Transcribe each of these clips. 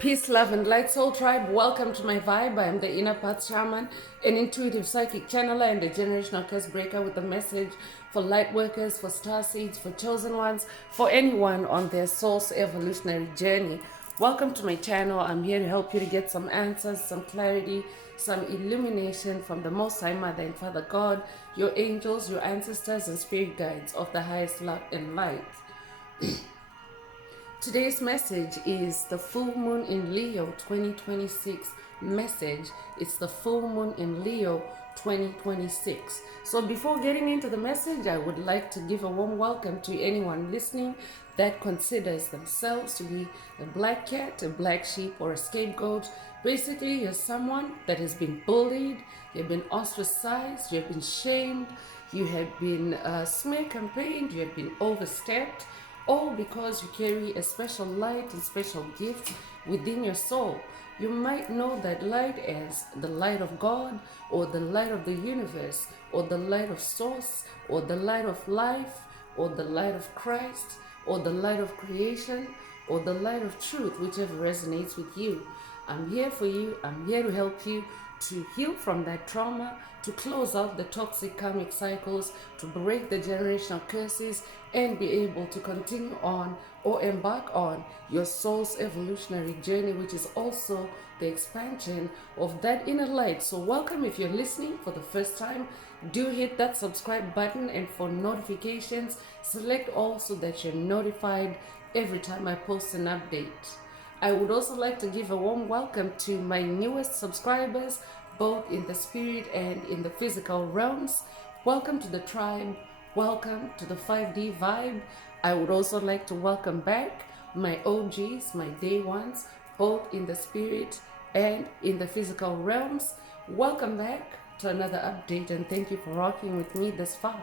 Peace, love, and light, soul tribe. Welcome to my vibe. I am the inner path shaman, an intuitive psychic channeler, and a generational curse breaker with a message for light workers, for star seeds, for chosen ones, for anyone on their soul's evolutionary journey. Welcome to my channel. I'm here to help you to get some answers, some clarity, some illumination from the Most High Mother and Father God, your angels, your ancestors, and spirit guides of the highest love and light. Today's message is the full moon in Leo 2026 message. It's the full moon in Leo 2026. So before getting into the message, I would like to give a warm welcome to anyone listening that considers themselves to be a black cat, a black sheep, or a scapegoat. Basically, you're someone that has been bullied, you've been ostracized, you've been shamed, you have been smear campaigned, you have been overstepped, all because you carry a special light and special gift within your soul. You might know that light as the light of God, or the light of the universe, or the light of source, or the light of life, or the light of Christ, or the light of creation, or the light of truth, whichever resonates with you. I'm here for you. I'm here to help you to heal from that trauma, to close out the toxic karmic cycles, to break the generational curses, and be able to continue on or embark on your soul's evolutionary journey, which is also the expansion of that inner light. So welcome. If you're listening for the first time, do hit that subscribe button, and for notifications, select all so that you're notified every time I post an update. I would also like to give a warm welcome to my newest subscribers, both in the spirit and in the physical realms. Welcome to the tribe. Welcome to the 5D vibe. I would also like to welcome back my OGs, my day ones, both in the spirit and in the physical realms. Welcome back to another update, and thank you for rocking with me this far.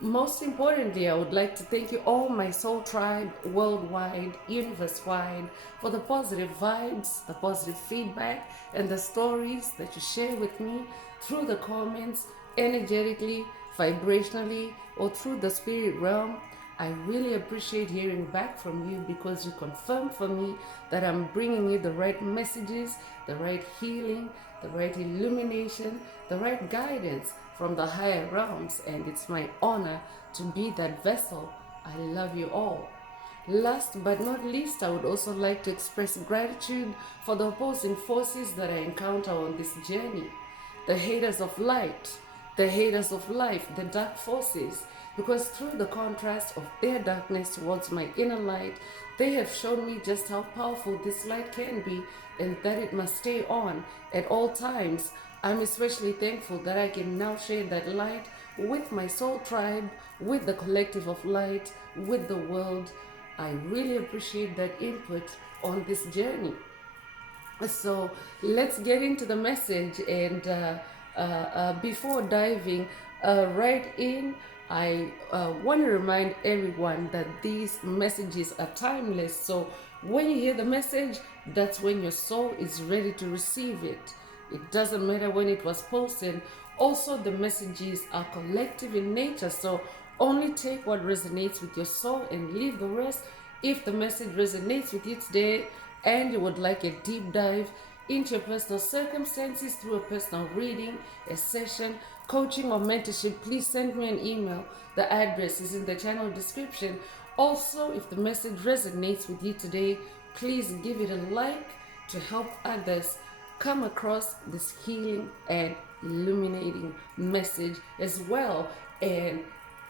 Most importantly, I would like to thank you all, my soul tribe, worldwide, universe-wide, for the positive vibes, the positive feedback, and the stories that you share with me through the comments, energetically, vibrationally, or through the spirit realm. I really appreciate hearing back from you, because you confirm for me that I'm bringing you the right messages, the right healing, the right illumination, the right guidance from the higher realms, and it's my honor to be that vessel. I love you all. Last but not least, I would also like to express gratitude for the opposing forces that I encounter on this journey. The haters of light, the haters of life, the dark forces, because through the contrast of their darkness towards my inner light, they have shown me just how powerful this light can be, and that it must stay on at all times. I'm especially thankful that I can now share that light with my soul tribe, with the collective of light, with the world. I really appreciate that input on this journey. So let's get into the message, and before diving right in, I want to remind everyone that these messages are timeless. So when you hear the message, that's when your soul is ready to receive it. It doesn't matter when it was posted. Also, the messages are collective in nature, so only take what resonates with your soul and leave the rest. If the message resonates with you today and you would like a deep dive into your personal circumstances through a personal reading, a session, coaching, or mentorship, please send me an email. The address is in the channel description. Also, if the message resonates with you today, please give it a like to help others come across this healing and illuminating message as well. And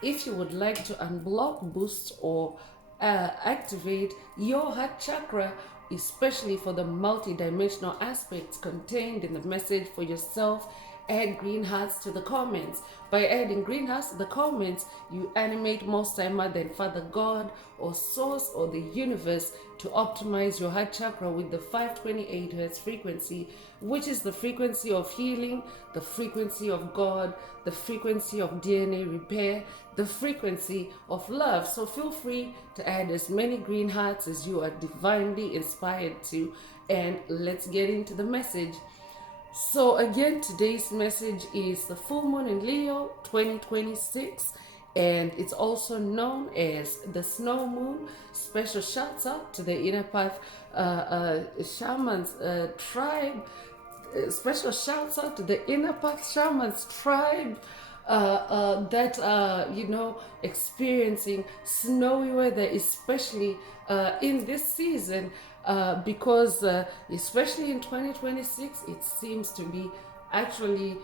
if you would like to unblock, boost, or activate your heart chakra, especially for the multi-dimensional aspects contained in the message for yourself, add green hearts to the comments. By adding green hearts to the comments, you animate Most High Mother and Father God, or Source, or the universe to optimize your heart chakra with the 528 Hz frequency, which is the frequency of healing, the frequency of God, the frequency of DNA repair, the frequency of love. So feel free to add as many green hearts as you are divinely inspired to, and let's get into the message. So again, today's message is the full moon in Leo 2026, and it's also known as the snow moon. Special shouts out to the Inner Path Shamans tribe. Special shouts out to the Inner Path Shamans tribe that are, experiencing snowy weather, especially in this season, because especially in 2026, it seems to be actually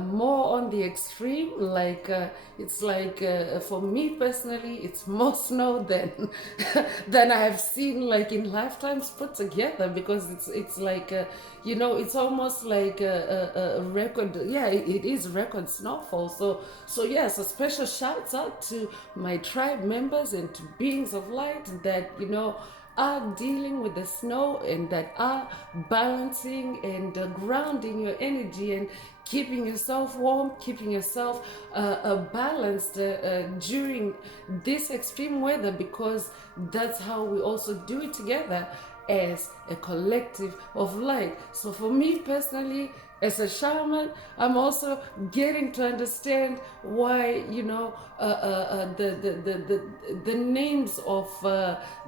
more on the extreme. Like it's like for me personally, it's more snow than than I have seen like in lifetimes put together. Because it's like it's almost like a record. Yeah, it is record snowfall. So yes, a special shouts out to my tribe members and to beings of light that are dealing with the snow and that are balancing and grounding your energy and keeping yourself warm, keeping yourself balanced during this extreme weather, because that's how we also do it together as a collective of light. So for me personally, as a shaman, I'm also getting to understand why the names of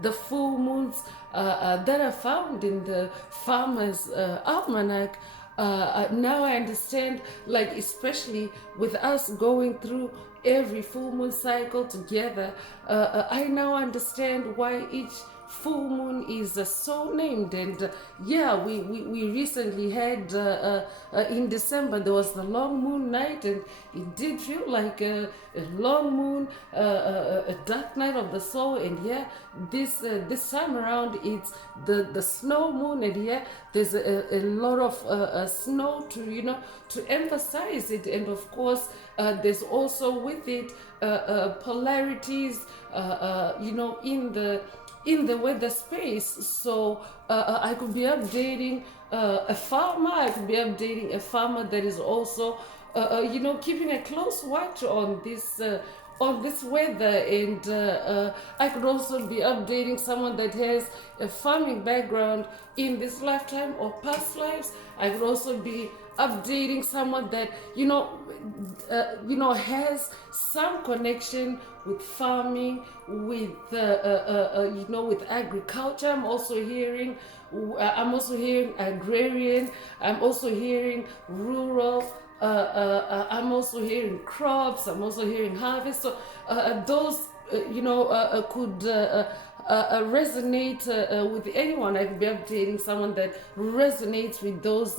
the full moons that are found in the farmer's almanac. Now I understand, like especially with us going through every full moon cycle together, I now understand why each full moon is so named. And we recently had in December there was the long moon night, and it did feel like a long moon, a dark night of the soul. And this time around it's the snow moon, and there's a lot of snow to emphasize it. And of course there's also with it polarities in the weather space. So I could be updating a farmer. I could be updating a farmer that is also, keeping a close watch on this weather. And I could also be updating someone that has a farming background in this lifetime or past lives. I could also be updating someone that has some connection with farming, with with agriculture. I'm also hearing agrarian. I'm also hearing rural. I'm also hearing crops. I'm also hearing harvest. So those could resonate with anyone. I could be updating someone that resonates with those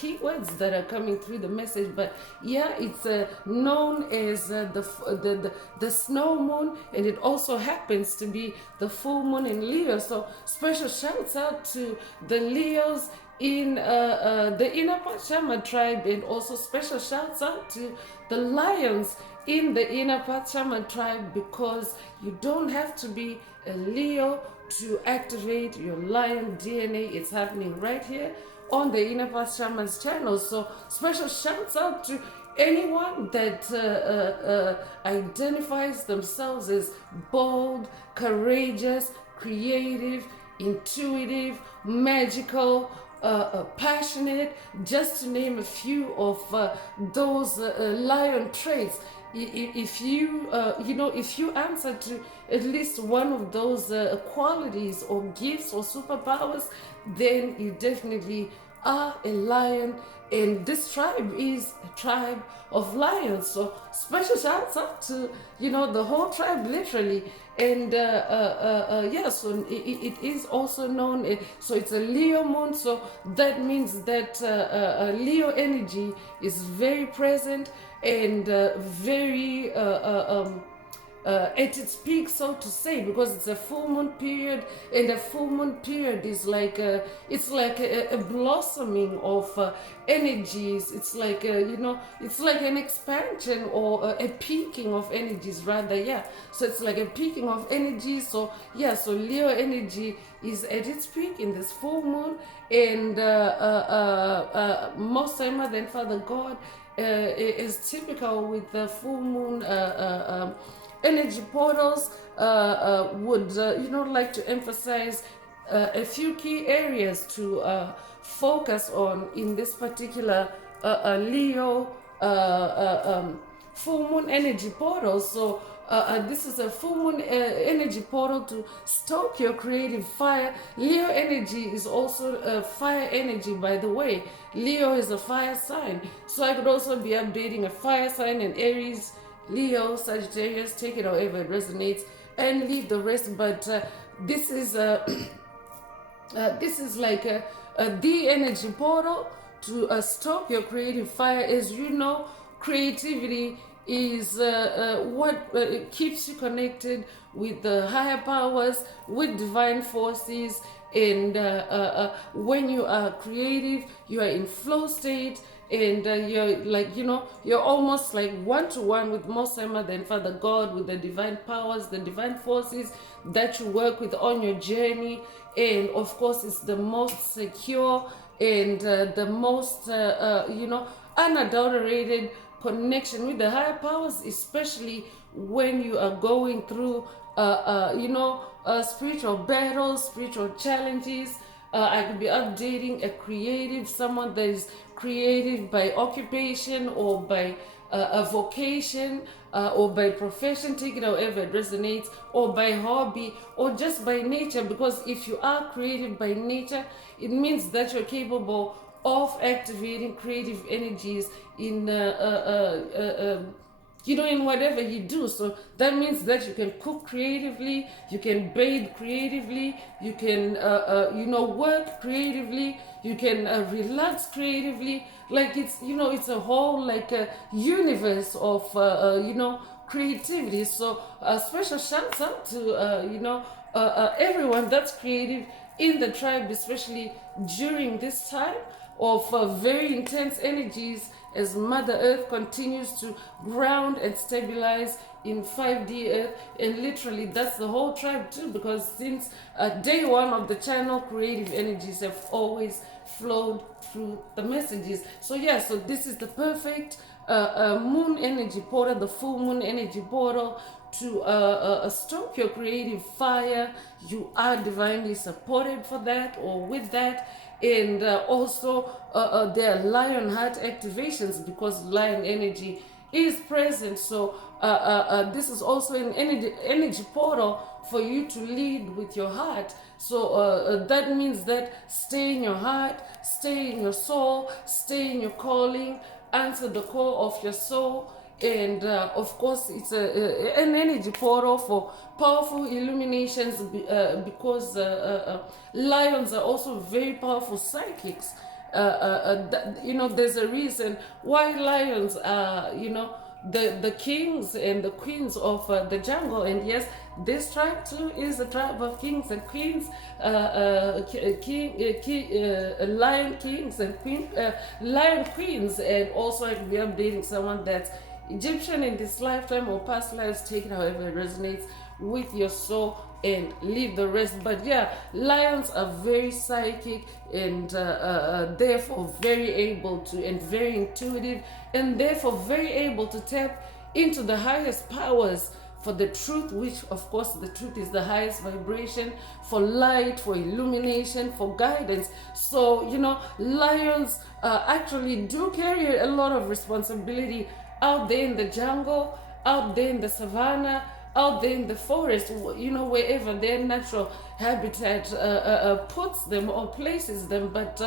keywords that are coming through the message. But it's known as the snow moon, and it also happens to be the full moon in Leo. So special shouts out to the Leos in the Inner Path Shaman tribe, and also special shouts out to the lions in the Inner Path Shaman tribe, because you don't have to be a Leo to activate your lion DNA. It's happening right here on the Inner Path Shaman's channel. So special shouts out to anyone that identifies themselves as bold, courageous, creative, intuitive, magical, passionate, just to name a few of those lion traits. If you answer to at least one of those qualities or gifts or superpowers, then you definitely are a lion. And this tribe is a tribe of lions. So special shouts out to the whole tribe, literally. And so it is also known. So it's a Leo moon. So that means that Leo energy is very present and very at its peak, so to say, because it's a full moon period, and a full moon period is like a blossoming of energies. It's like it's like an expansion or a peaking of energies, rather. So it's like a peaking of energies. So Leo energy is at its peak in this full moon, and most time Mother and Father God is typical with the full moon. Energy portals would like to emphasize a few key areas to focus on in this particular Leo full moon energy portal. So this is a full moon energy portal to stoke your creative fire. Leo energy is also a fire energy, by the way. Leo is a fire sign. So I could also be updating a fire sign in Aries, Leo, Sagittarius, take it however it resonates and leave the rest. But this is this is like the energy portal to stoke your creative fire. As you know, creativity is what keeps you connected with the higher powers, with divine forces. And when you are creative, you are in flow state, and you're like, you're almost like one-to-one with Most High Mother and Father God, with the divine powers, the divine forces that you work with on your journey. And of course, it's the most secure and the most unadulterated connection with the higher powers, especially when you are going through spiritual battles, spiritual challenges. I could be updating a creative, someone that is creative by occupation or by a vocation or by profession, take it however it resonates, or by hobby or just by nature. Because if you are creative by nature, it means that you're capable of activating creative energies in in whatever you do. So that means that you can cook creatively, you can bathe creatively, you can work creatively, you can relax creatively. Like it's a whole like a universe of creativity. So special shouts out to everyone that's creative in the tribe, especially during this time of very intense energies, as Mother Earth continues to ground and stabilize in 5D Earth. And literally that's the whole tribe too, because since day one of the channel, creative energies have always flowed through the messages. So yeah, so this is the perfect moon energy portal, the full moon energy portal to stoke your creative fire. You are divinely supported for that or with that. And also there are lion heart activations, because lion energy is present. So this is also an energy portal for you to lead with your heart. So that means that stay in your heart, stay in your soul, stay in your calling, answer the call of your soul. And of course, it's an energy portal for powerful illuminations, because lions are also very powerful psychics. There's a reason why lions are, the kings and the queens of the jungle. And yes, this tribe too is a tribe of kings and queens, lion kings and lion queens. And also I will be updating someone that's Egyptian in this lifetime or past lives, take it however it resonates with your soul and leave the rest. But yeah, lions are very psychic and therefore very able to, and very intuitive, and therefore very able to tap into the highest powers for the truth, which of course the truth is the highest vibration, for light, for illumination, for guidance. So lions actually do carry a lot of responsibility out there in the jungle, out there in the savannah, out there in the forest, wherever their natural habitat puts them or places them. But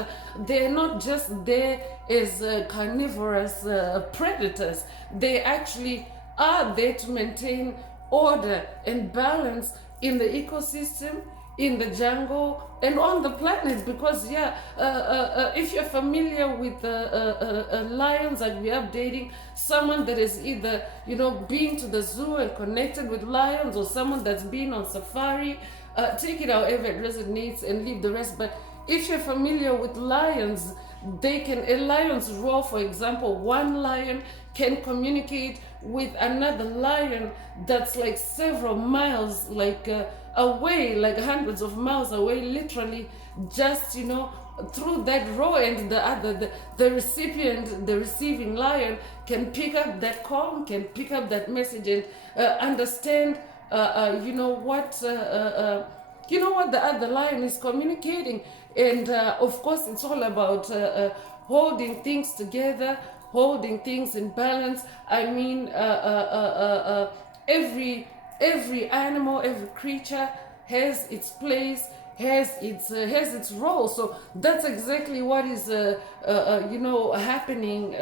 they're not just there as carnivorous predators. They actually are there to maintain order and balance in the ecosystem, in the jungle, and on the planet. Because if you're familiar with lions, I'll be updating someone that is either been to the zoo and connected with lions, or someone that's been on safari. Take it however it resonates and leave the rest. But if you're familiar with lions, a lion's roar, for example, one lion can communicate with another lion that's like several miles away, like hundreds of miles away, literally, just through that roar. And the recipient, the receiving lion, can pick up that call, can pick up that message, and understand what the other lion is communicating. And of course, it's all about holding things together, holding things in balance. I mean, every animal, every creature has its place, has its role. So that's exactly what is happening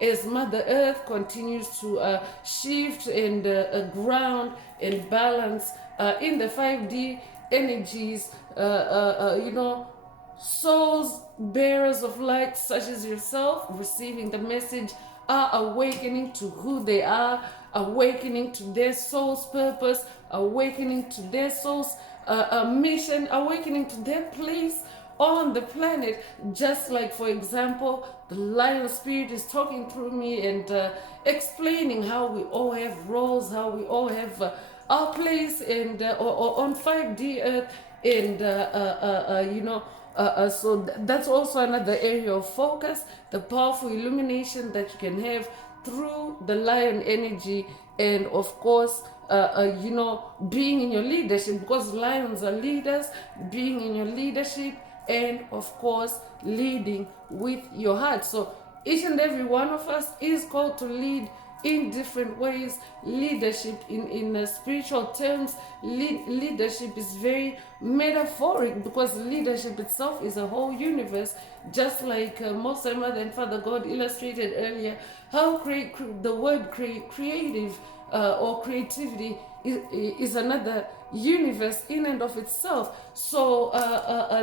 as Mother Earth continues to shift and ground and balance in the 5D energies. Souls bearers of light such as yourself receiving the message are awakening to who they are, awakening to their soul's purpose, awakening to their soul's mission, awakening to their place on the planet. Just like, for example, the lion spirit is talking through me and explaining how we all have roles, how we all have our place and on 5D earth, and so that's also another area of focus, the powerful illumination that you can have through the lion energy, and of course being in your leadership, because lions are leaders, being in your leadership, and of course leading with your heart. So each and every one of us is called to lead in different ways. Leadership in spiritual terms, leadership is very metaphoric, because leadership itself is a whole universe, just like Most High Mother and Father God illustrated earlier, how the word creative or creativity is another universe in and of itself. So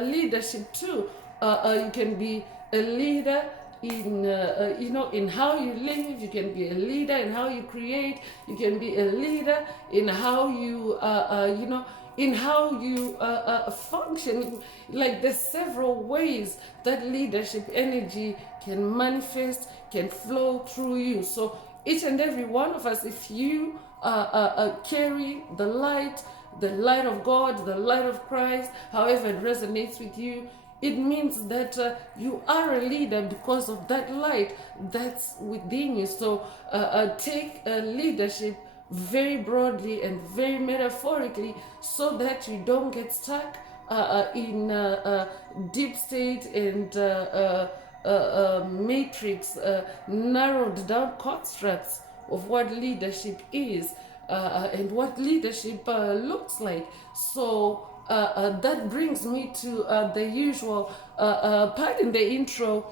leadership too, you can be a leader in in how you live. You can be a leader in how you create. You can be a leader in how you in how you function. Like, there's several ways that leadership energy can manifest, can flow through you. So each and every one of us, if you carry the light of God, the light of Christ, however it resonates with you, it means that you are a leader because of that light that's within you. So take leadership very broadly and very metaphorically, so that you don't get stuck in deep state and matrix, narrowed down constructs of what leadership is and what leadership looks like. So that brings me to the usual part in the intro,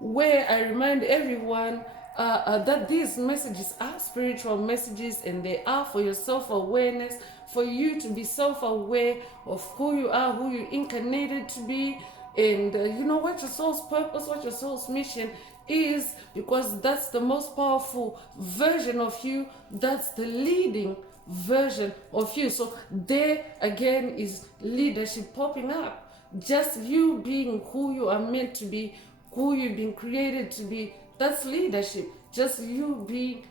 where I remind everyone that these messages are spiritual messages, and they are for your self-awareness, for you to be self-aware of who you are, who you're incarnated to be, and what your soul's purpose, what your soul's mission is, because that's the most powerful version of you, that's the leading version of you. So there again is leadership popping up, just you being who you are meant to be, who you've been created to be. That's leadership. Just you being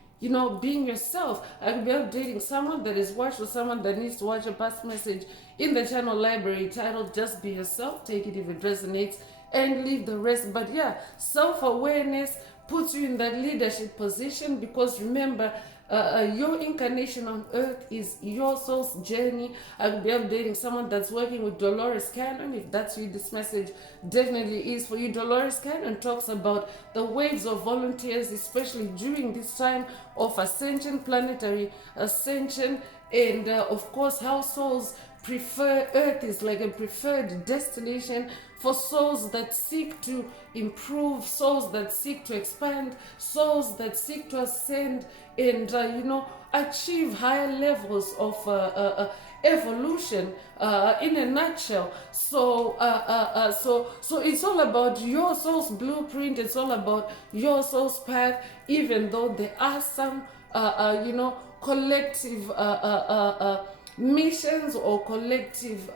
being yourself. I could be updating someone that is watched, or someone that needs to watch a past message in the channel library titled Just Be Yourself. Take it if it resonates and leave the rest. But yeah, self-awareness puts you in that leadership position, because remember, your incarnation on earth is your soul's journey. I will be updating someone that's working with Dolores Cannon. If that's you, this message definitely is for you. Dolores Cannon talks about the waves of volunteers, especially during this time of ascension, planetary ascension, and of course how souls prefer earth is like a preferred destination for souls that seek to improve, souls that seek to expand, souls that seek to ascend and achieve higher levels of evolution in a nutshell. So so it's all about your soul's blueprint, it's all about your soul's path, even though there are some collective missions or collective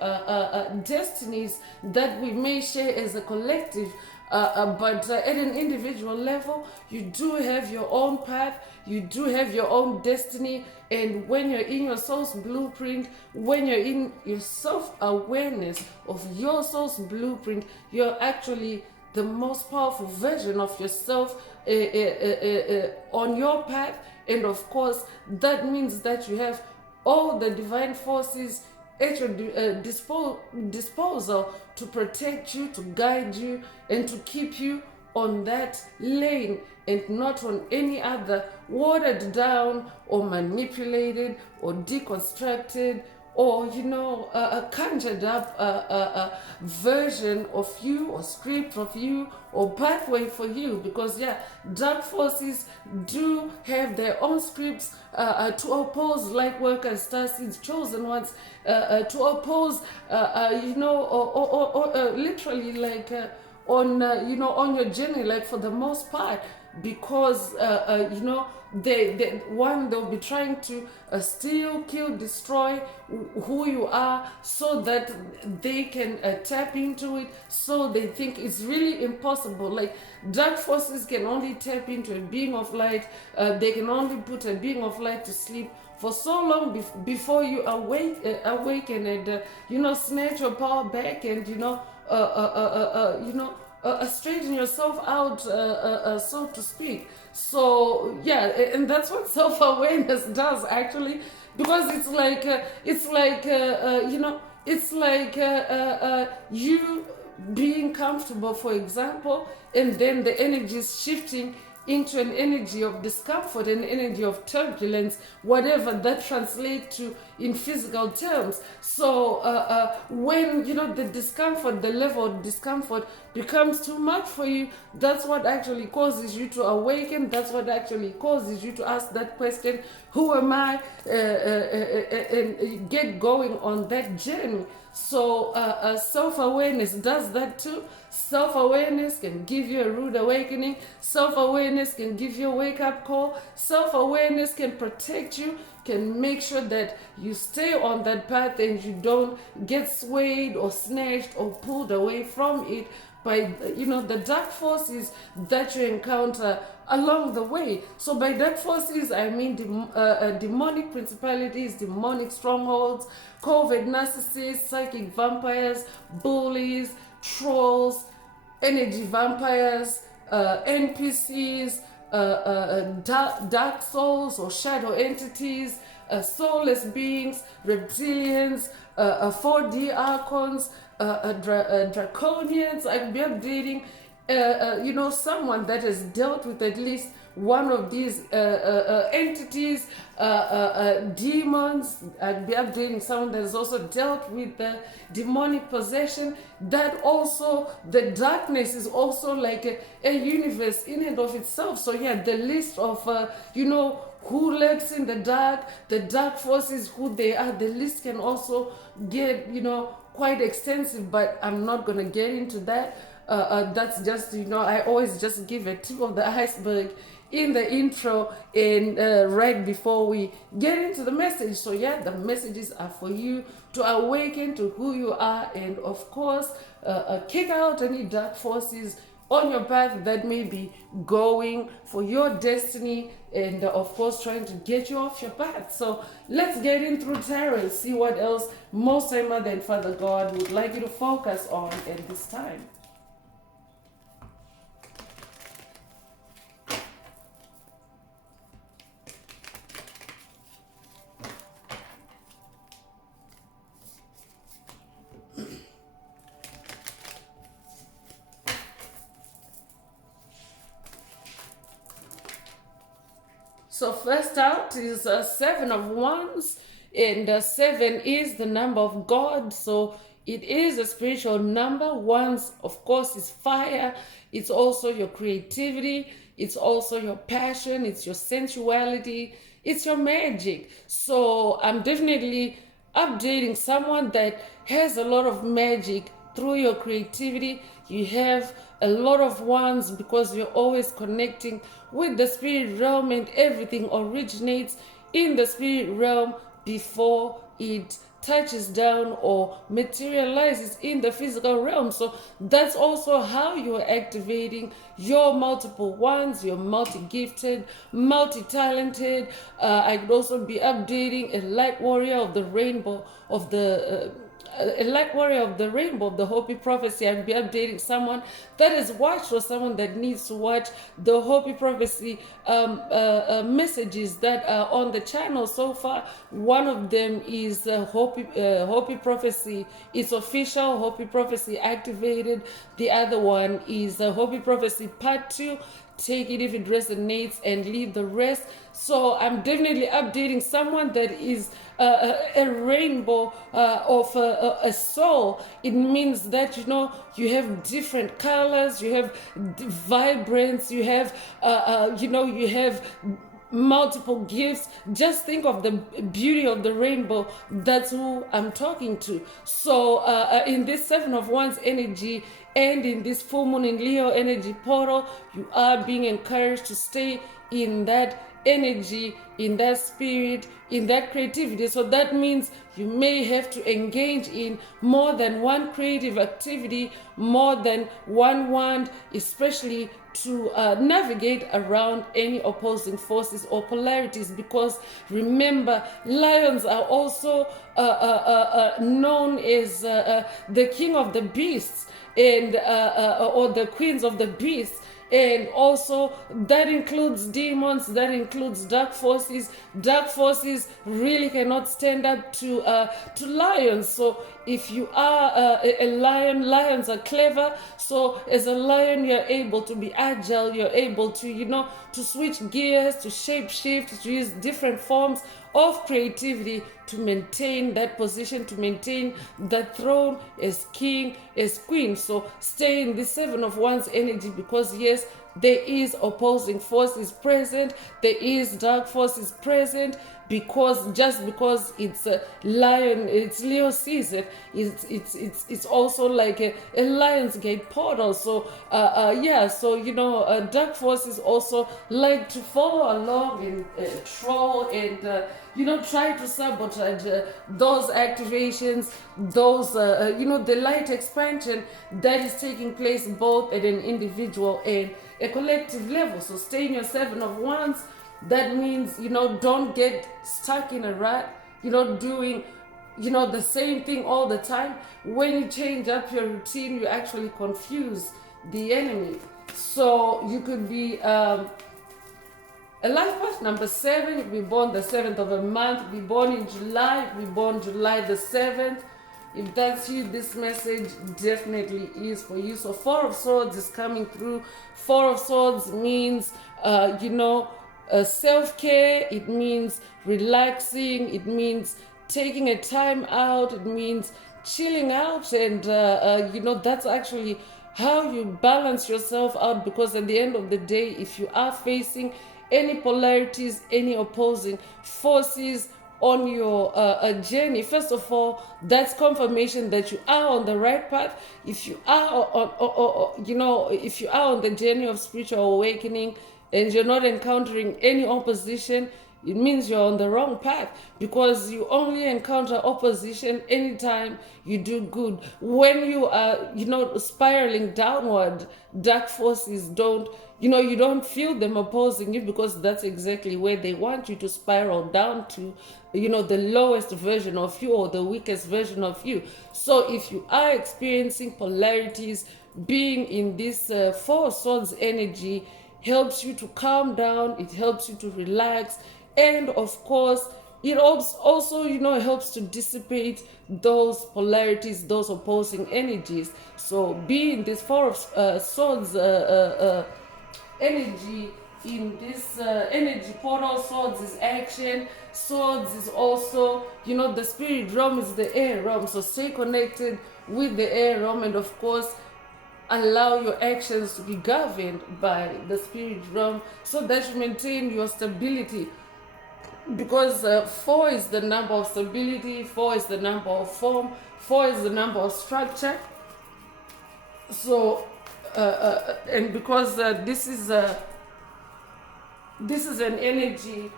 destinies that we may share as a collective, but at an individual level, you do have your own path, you do have your own destiny. And when you're in your soul's blueprint, when you're in your self-awareness of your soul's blueprint, you're actually the most powerful version of yourself on your path. And of course, that means that you have all the divine forces at your disposal to protect you, to guide you, and to keep you on that lane and not on any other watered down or manipulated or deconstructed or a conjured up version of you or script of you or pathway for you, because dark forces do have their own scripts to oppose light workers, star seeds, chosen ones, to oppose literally like on your journey, like for the most part, because they'll be trying to steal, kill, destroy who you are, so that they can tap into it. So they think it's really impossible. Like dark forces can only tap into a being of light. They can only put a being of light to sleep for so long before you awaken and snatch your power back and straighten yourself out, so to speak. So and that's what self-awareness does actually, because it's like you being comfortable, for example, and then the energy is shifting into an energy of discomfort, an energy of turbulence, whatever that translates to in physical terms. So when the discomfort, the level of discomfort becomes too much for you, that's what actually causes you to awaken. That's what actually causes you to ask that question, who am I, and get going on that journey. So self-awareness does that too. Self-awareness can give you a rude awakening. Self-awareness can give you a wake-up call. Self-awareness can protect you, can make sure that you stay on that path and you don't get swayed or snatched or pulled away from it by the dark forces that you encounter along the way. So by dark forces, I mean demonic principalities, demonic strongholds, covert narcissists, psychic vampires, bullies, trolls, energy vampires, NPCs, dark souls or shadow entities, soulless beings, reptilians, 4D archons, draconians. I'll be updating someone that has dealt with at least one of these entities, demons. I'll be updating someone that has also dealt with demonic possession. That also, the darkness is also like a universe in and of itself. So the list of who lurks in the dark forces, who they are, the list can also get quite extensive, but I'm not going to get into that. That's just I always just give a tip of the iceberg in the intro and right before we get into the message. So the messages are for you to awaken to who you are, and of course kick out any dark forces on your path that may be going for your destiny, and of course trying to get you off your path. So let's get in through tarot and see what else Most High Mother and Father God would like you to focus on at this time. So first out is 7 of Wands, and 7 is the number of God. So it is a spiritual number. Wands, of course, is fire. It's also your creativity. It's also your passion. It's your sensuality. It's your magic. So I'm definitely updating someone that has a lot of magic through your creativity. You have a lot of wands because you're always connecting with the spirit realm, and everything originates in the spirit realm before it touches down or materializes in the physical realm. So that's also how you're activating your multiple wands. You're multi-gifted, multi-talented. I could also be updating a light warrior of the rainbow, of the a light warrior of the rainbow of the Hopi prophecy. I'll be updating someone that has watched or someone that needs to watch the Hopi prophecy messages that are on the channel so far. One of them is Hopi prophecy. It's official. Hopi prophecy activated. The other one is Hopi prophecy part 2. Take it if it resonates and leave the rest. So I'm definitely updating someone that is a rainbow of a soul. It means that, you know, you have different colors, you have vibrance, you have you know, you have multiple gifts. Just think of the beauty of the rainbow. That's who I'm talking to. So in this Seven of Wands energy and in this full moon in Leo energy portal, you are being encouraged to stay in that energy, in that spirit, in that creativity. So that means you may have to engage in more than one creative activity, more than one wand, especially to navigate around any opposing forces or polarities. Because remember, lions are also known as the king of the beasts, and or the queens of the beasts. And also that includes demons, that includes dark forces. Dark forces really cannot stand up to lions. So if you are a lion, lions are clever. So as a lion, you're able to be agile, you're able to, you know, to switch gears, to shape shift, to use different forms of creativity to maintain that position, to maintain that throne as king, as queen. So stay in the Seven of Wands energy, because yes, there is opposing forces present, there is dark forces present, because just because it's a lion, it's Leo season, it's also like a Lion's Gate portal. So yeah, so you know, dark forces also like to follow along and troll and you know, try to sabotage those activations, those you know, the light expansion that is taking place both at an individual and a collective level. So stay in your Seven of Wands. That means, you know, don't get stuck in a rut, you know, doing, you know, the same thing all the time. When you change up your routine, you actually confuse the enemy. So you could be a life path number 7, be born the 7th of a month, be born in July, be born July the 7th. If that's you, this message definitely is for you. So 4 of Swords is coming through. 4 of Swords means, you know, self-care. It means relaxing. It means taking a time out. It means chilling out. And, you know, that's actually how you balance yourself out. Because at the end of the day, if you are facing any polarities, any opposing forces on your journey, first of all, that's confirmation that you are on the right path. If you are on, you know, if you are on the journey of spiritual awakening and you're not encountering any opposition, it means you're on the wrong path, because you only encounter opposition anytime you do good. When you are, you know, spiraling downward, dark forces don't, you know, you don't feel them opposing you, because that's exactly where they want you to spiral down to, you know, the lowest version of you or the weakest version of you. So if you are experiencing polarities, being in this 4 of Swords energy helps you to calm down, it helps you to relax, and of course it also, you know, helps to dissipate those polarities, those opposing energies. So being this 4 of Swords energy in this energy portal, Swords is action, Swords is also, you know, the spirit realm is the air realm. So stay connected with the air realm, and of course allow your actions to be governed by the spirit realm, so that you maintain your stability. Because 4 is the number of stability, 4 is the number of form, 4 is the number of structure. So and because this is an energy,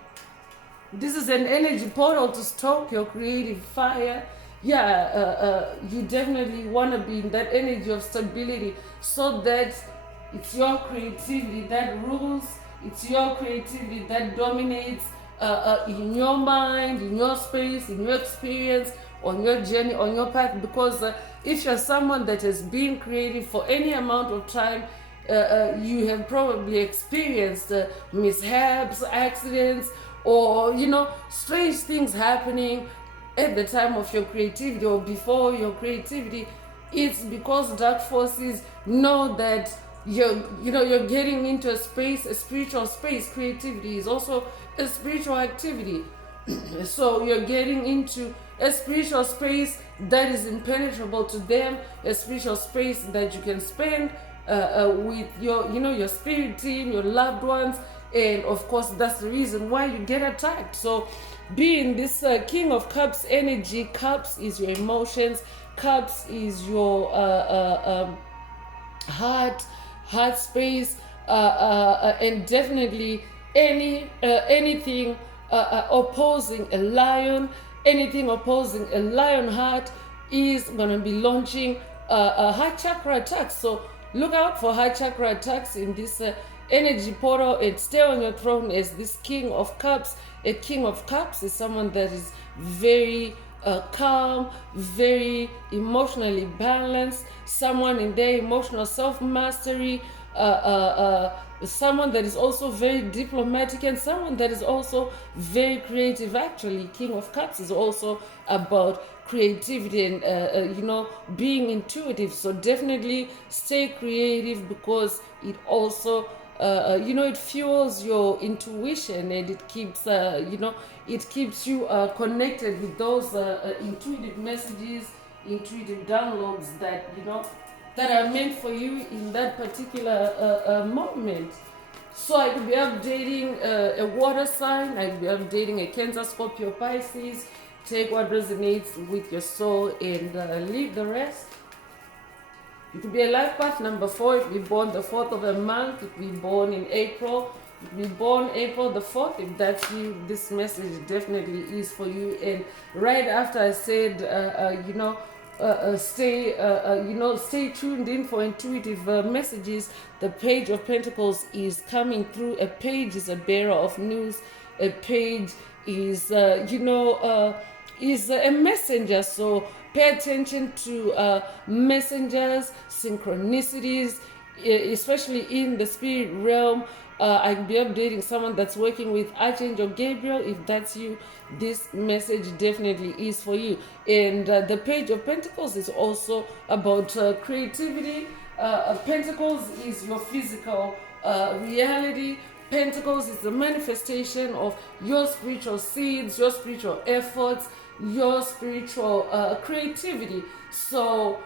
this is an energy portal to stoke your creative fire. Yeah, you definitely want to be in that energy of stability, so that it's your creativity that rules, it's your creativity that dominates in your mind, in your space, in your experience, on your journey, on your path, because if you're someone that has been creative for any amount of time, you have probably experienced mishaps, accidents, or strange things happening at the time of your creativity or before your creativity. It's because dark forces know that you're getting into a space, a spiritual space. Creativity is also a spiritual activity. So you're getting into a spiritual space that is impenetrable to them, a spiritual space that you can spend with your spirit team, your loved ones, and of course that's the reason why you get attacked. So being this King of Cups energy, Cups is your emotions, Cups is your heart space, and definitely anything opposing a lion, anything opposing a lion heart is going to be launching heart chakra attacks. So look out for heart chakra attacks in this energy portal, and stay on your throne as this King of Cups. A King of Cups is someone that is very calm, very emotionally balanced, someone in their emotional self-mastery, someone that is also very diplomatic, and someone that is also very creative. Actually, King of Cups is also about creativity and being intuitive. So definitely stay creative, because it also it fuels your intuition, and it keeps it keeps you connected with those intuitive messages, intuitive downloads that are meant for you in that particular moment. So I could be updating a water sign, I could be updating a Cancer, Scorpio, Pisces. Take what resonates with your soul and leave the rest. You could be a life path number 4 if you're born the 4th of a month, if you're born in April, if you're born April the 4th. If that's you, this message definitely is for you. And right after I said, stay tuned in for intuitive messages, the Page of Pentacles is coming through. A page is a bearer of news. A page is, is a messenger. So pay attention to messengers, synchronicities, especially in the spirit realm. I'll be updating someone that's working with Archangel Gabriel. If that's you, this message definitely is for you. And the Page of Pentacles is also about creativity. Pentacles is your physical reality. Pentacles is the manifestation of your spiritual seeds, your spiritual efforts, your spiritual creativity. So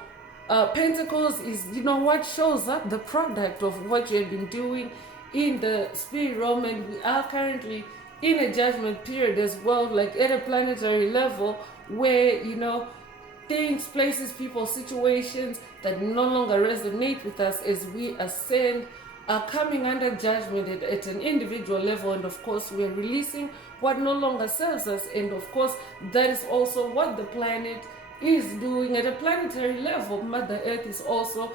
Pentacles is what shows up, the product of what you have been doing in the spirit realm. And we are currently in a judgment period as well, like at a planetary level, where things, places, people, situations that no longer resonate with us as we ascend are coming under judgment at an individual level. And of course we are releasing what no longer serves us, and of course that is also what the planet is doing at a planetary level. Mother Earth is also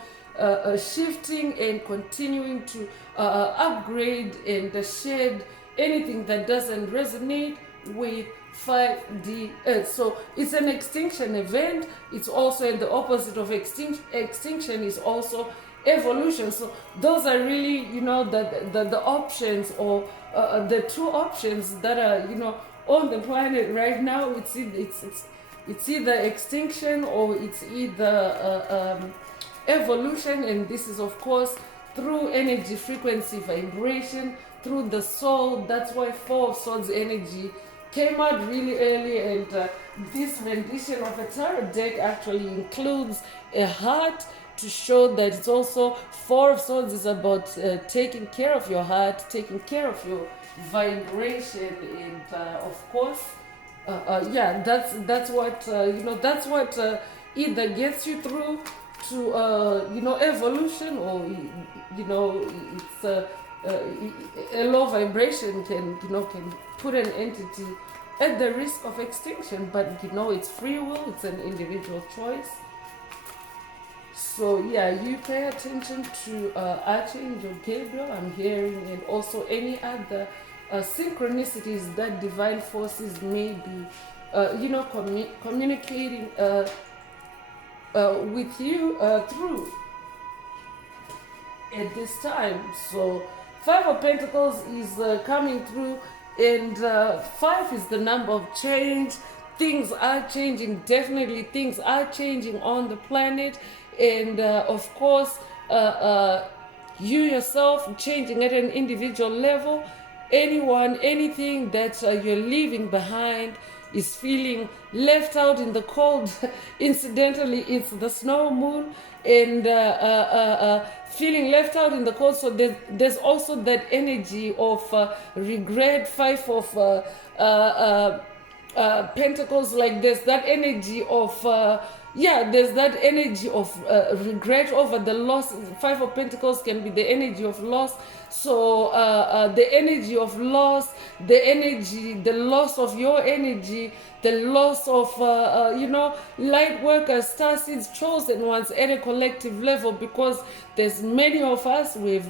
shifting and continuing to upgrade and shed anything that doesn't resonate with 5D Earth. So it's an extinction event. It's also the opposite of extinction is also evolution. So those are really the options, or the two options that are on the planet right now. It's either extinction or it's either evolution. And this is of course through energy, frequency, vibration, through the soul. That's why 4 of Swords energy came out really early. And this rendition of a tarot deck actually includes a heart, to show that it's also 4 of Swords is about taking care of your heart, taking care of your vibration. And of course that's what that's what either gets you through to evolution, or it's a low vibration can put an entity at the risk of extinction. But it's free will, it's an individual choice. So you pay attention to Archangel Gabriel, I'm hearing, and also any other synchronicities that divine forces may be, communicating with you through at this time. So Five of Pentacles is coming through, and five is the number of change. Things are changing, definitely things are changing on the planet, and of course you yourself changing at an individual level. Anyone, anything that you're leaving behind is feeling left out in the cold. Incidentally, it's the snow moon, and feeling left out in the cold. So there's also that energy of regret. Five of pentacles, like there's that energy of there's that energy of regret over the loss. Five of Pentacles can be the energy of loss. So the energy of loss, the loss of your energy, the loss of light workers, star seeds, chosen ones at a collective level, because there's many of us with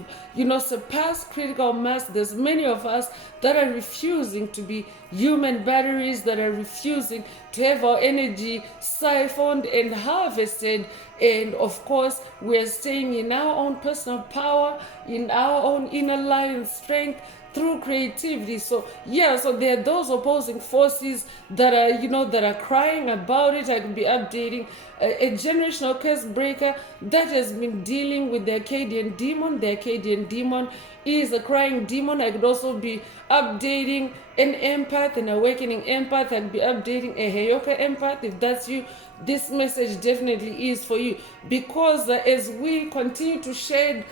surpassed critical mass. There's many of us that are refusing to be human batteries, that are refusing to have our energy siphoned and harvested. And of course, we're staying in our own personal power, in our own inner lion strength, through creativity. So there are those opposing forces that are crying about it. I could be updating a generational curse breaker that has been dealing with the Akkadian demon. The Akkadian demon is a crying demon. I could also be updating an empath, an awakening empath. I'd be updating a Heyoka empath. If that's you, this message definitely is for you, because as we continue to shed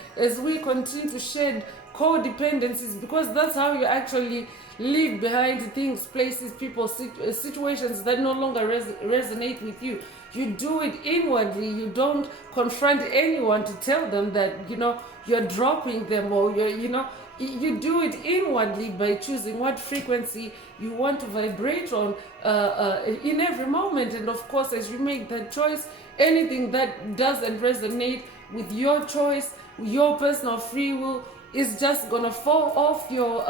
codependencies, because that's how you actually leave behind things, places, people, situations that no longer resonate with you. You do it inwardly. You don't confront anyone to tell them that you're dropping them, or you do it inwardly by choosing what frequency you want to vibrate on in every moment. And of course, as you make that choice, anything that doesn't resonate with your choice, your personal free will, is just gonna fall off your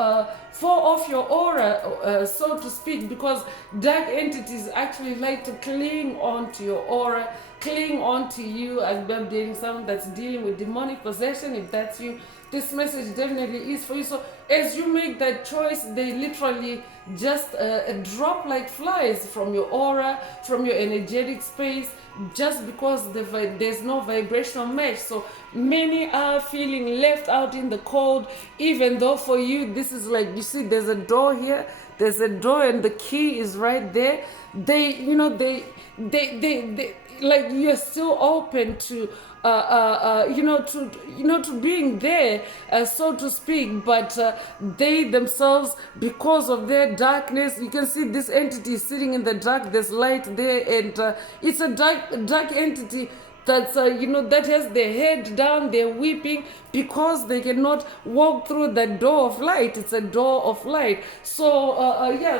aura, so to speak, because dark entities actually like to cling onto your aura, cling onto you. I'm updating someone that's dealing with demonic possession. If that's you, this message definitely is for you. So as you make that choice, they literally just drop like flies from your aura, from your energetic space, just because there's no vibrational match. So many are feeling left out in the cold, even though for you this is like, you see there's a door here, there's a door and the key is right there. They like, you're still open to to being there, so to speak, but they themselves, because of their darkness, you can see this entity is sitting in the dark. There's light there, and it's a dark entity that's that has their head down. They're weeping because they cannot walk through that door of light. It's a door of light. So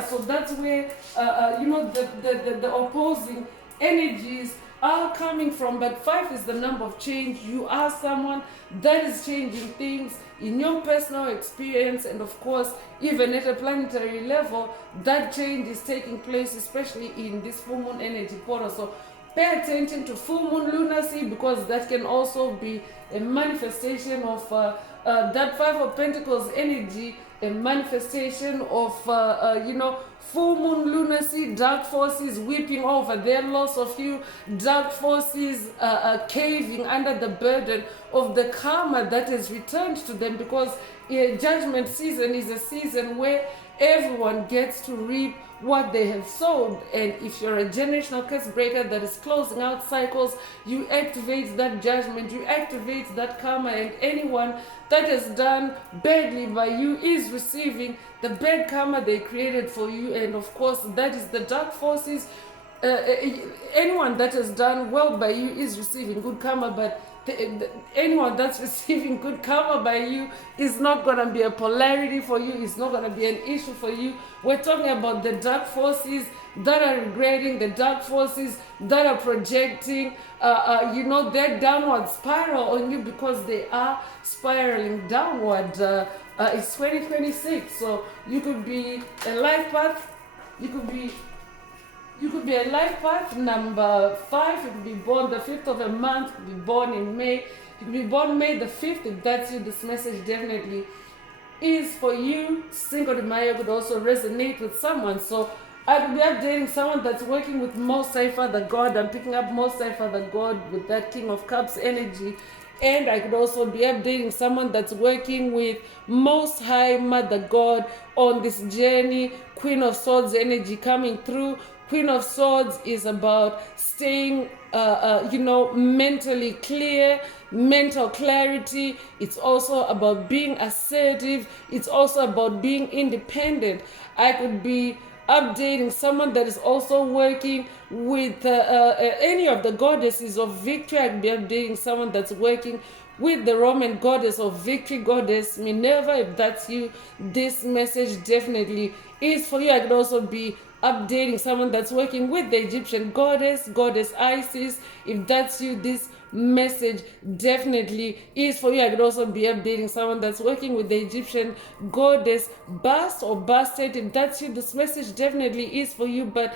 so that's where the opposing energies are coming from. But 5 is the number of change. You are someone that is changing things in your personal experience, and of course even at a planetary level, that change is taking place, especially in this full moon energy portal. So pay attention to full moon lunacy, because that can also be a manifestation of that 5 of Pentacles energy, a manifestation of full moon lunacy, dark forces weeping over their loss of you, dark forces caving under the burden of the karma that is returned to them, because judgment season is a season where everyone gets to reap what they have sowed. And if you're a generational curse breaker that is closing out cycles, you activate that judgment, you activate that karma, and anyone that has done badly by you is receiving the bad karma they created for you. And of course, that is the dark forces. Anyone that has done well by you is receiving good karma, but anyone that's receiving good karma by you is not going to be a polarity for you. It's not going to be an issue for you. We're talking about the dark forces that are regretting, the dark forces that are projecting their downward spiral on you, because they are spiraling downward It's 2026, so you could be a life path. You could be a life path number 5. You could be born the 5th of a month. You could be born in May. You could be born May the 5th. If that's you, this message definitely is for you. Cinco de Mayo could also resonate with someone. So I could be updating someone that's working with Most High Father God. I'm picking up Most High Father God with that King of Cups energy. And I could also be updating someone that's working with Most High Mother God on this journey. Queen of Swords energy coming through. Queen of Swords is about staying, mentally clear, mental clarity. It's also about being assertive. It's also about being independent. I could be updating someone that is also working with any of the goddesses of victory. I could be updating someone that's working with the Roman goddess of victory, goddess Minerva. If that's you, this message definitely is for you. I could also be updating someone that's working with the Egyptian goddess, goddess Isis. If that's you, this message definitely is for you. I could also be updating someone that's working with the Egyptian goddess Bast or Bastet. If that's you, this message definitely is for you. But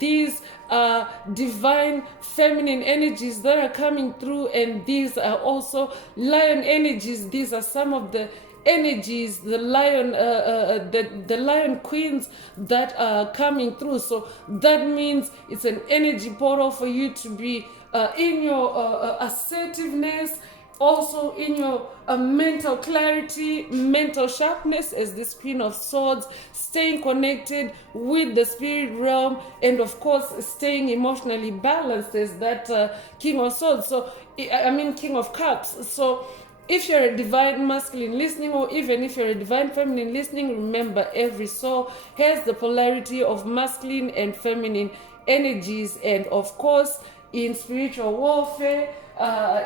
these are divine feminine energies that are coming through, and these are also lion energies. These are some of the energies, the lion queens that are coming through. So that means it's an energy portal for you to be in your assertiveness, also in your mental clarity, mental sharpness as this Queen of Swords, staying connected with the spirit realm, and of course staying emotionally balanced as that King of Swords. So King of Cups. So if you're a divine masculine listening, or even if you're a divine feminine listening, remember every soul has the polarity of masculine and feminine energies. And of course, in spiritual warfare,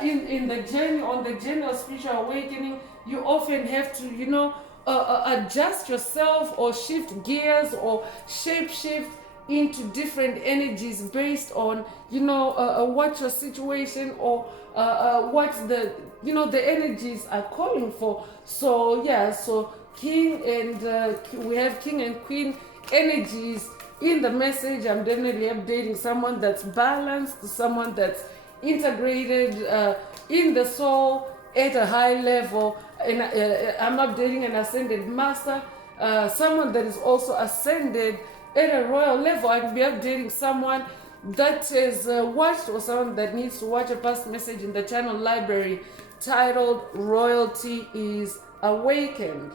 in the journey, on the journey of spiritual awakening, you often have to, adjust yourself or shift gears or shape shift into different energies based on what your situation or what the energies are calling for. So so king and we have king and queen energies in the message. I'm definitely updating someone that's balanced, someone that's integrated in the soul at a high level, and I'm updating an ascended master, someone that is also ascended at a royal level. I can be updating someone that is watched, or someone that needs to watch a past message in the channel library titled Royalty is Awakened.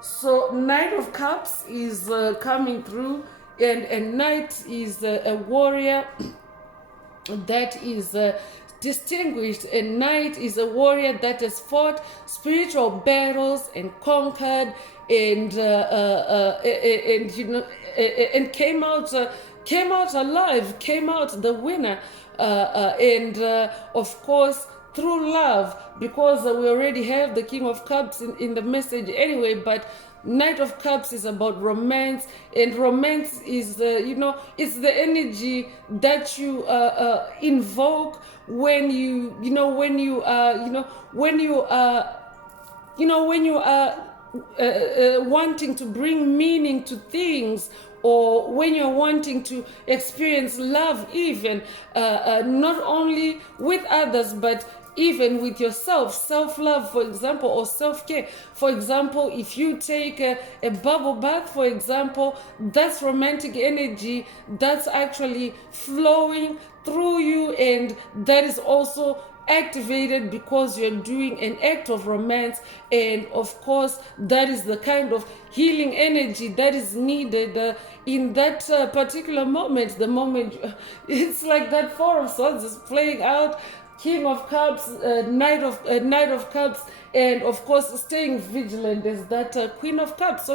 So Knight of Cups is coming through, and Knight is a warrior that is distinguished. A knight is a warrior that has fought spiritual battles and conquered and came out alive, came out the winner, and of course through love, because we already have the King of Cups in the message anyway. But Knight of Cups is about romance, and romance is it's the energy that you invoke when you are wanting to bring meaning to things, or when you're wanting to experience love, even not only with others but even with yourself. Self-love, for example, or self-care. For example, if you take a bubble bath, for example, that's romantic energy that's actually flowing through you, and that is also activated because you're doing an act of romance. And of course, that is the kind of healing energy that is needed in that particular moment. The moment it's like that Four of Swords is playing out, King of Cups, Knight of Cups, and of course staying vigilant as that Queen of Cups.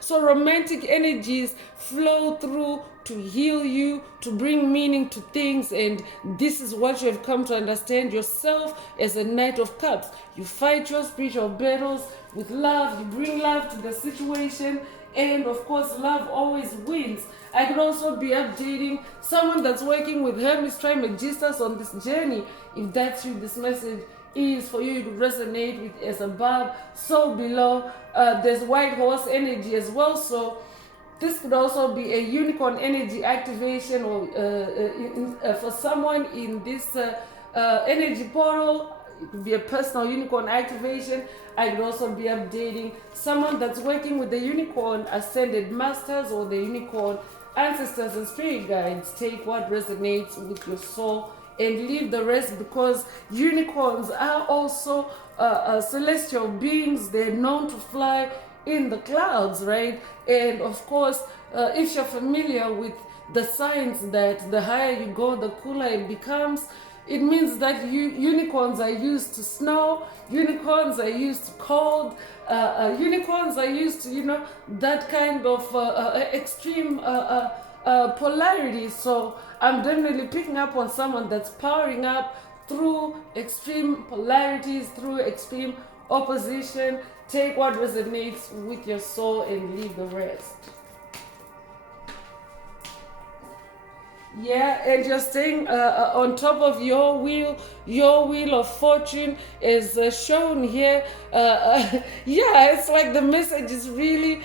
So romantic energies flow through to heal you, to bring meaning to things, and this is what you have come to understand yourself as a Knight of Cups. You fight your spiritual battles with love, you bring love to the situation, and of course love always wins. I could also be updating someone that's working with Hermes Trismegistus on this journey. If that's you, this message is for you. You could resonate with as above, so below. There's white horse energy as well. So this could also be a unicorn energy activation, or for someone in this energy portal. It could be a personal unicorn activation. I could also be updating someone that's working with the unicorn ascended masters or the unicorn ancestors and spirit guides. Take what resonates with your soul and leave the rest, because unicorns are also celestial beings. They're known to fly in the clouds, right? And of course, if you're familiar with the science that the higher you go, the cooler it becomes, it means that unicorns are used to snow, unicorns are used to cold, unicorns are used to, that kind of extreme polarity. So I'm definitely picking up on someone that's powering up through extreme polarities, through extreme opposition. Take what resonates with your soul and leave the rest. Yeah, and you're staying on top of your wheel of fortune is shown here. Yeah, it's like the message is really,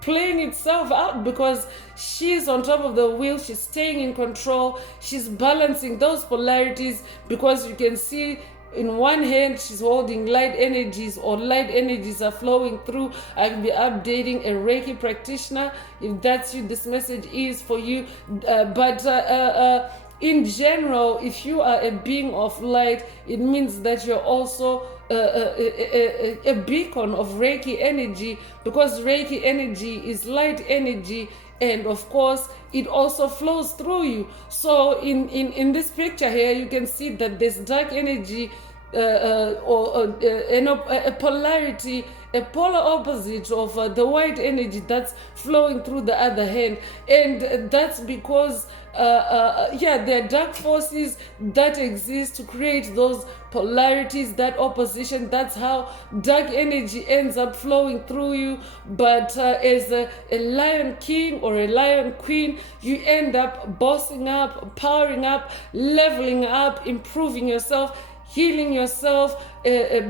playing itself out, because she's on top of the wheel, she's staying in control, she's balancing those polarities, because you can see in one hand she's holding light energies, or light energies are flowing through. I could be updating a Reiki practitioner. If that's you, this message is for you. But in general, if you are a being of light, it means that you're also a beacon of Reiki energy, because Reiki energy is light energy, and of course it also flows through you. So in this picture here, you can see that there's dark energy, or a polarity, a polar opposite of the white energy that's flowing through the other hand. And that's because there are dark forces that exist to create those polarities, that opposition. That's how dark energy ends up flowing through you. But as a lion king or a lion queen, you end up bossing up, powering up, leveling up, improving yourself, healing yourself,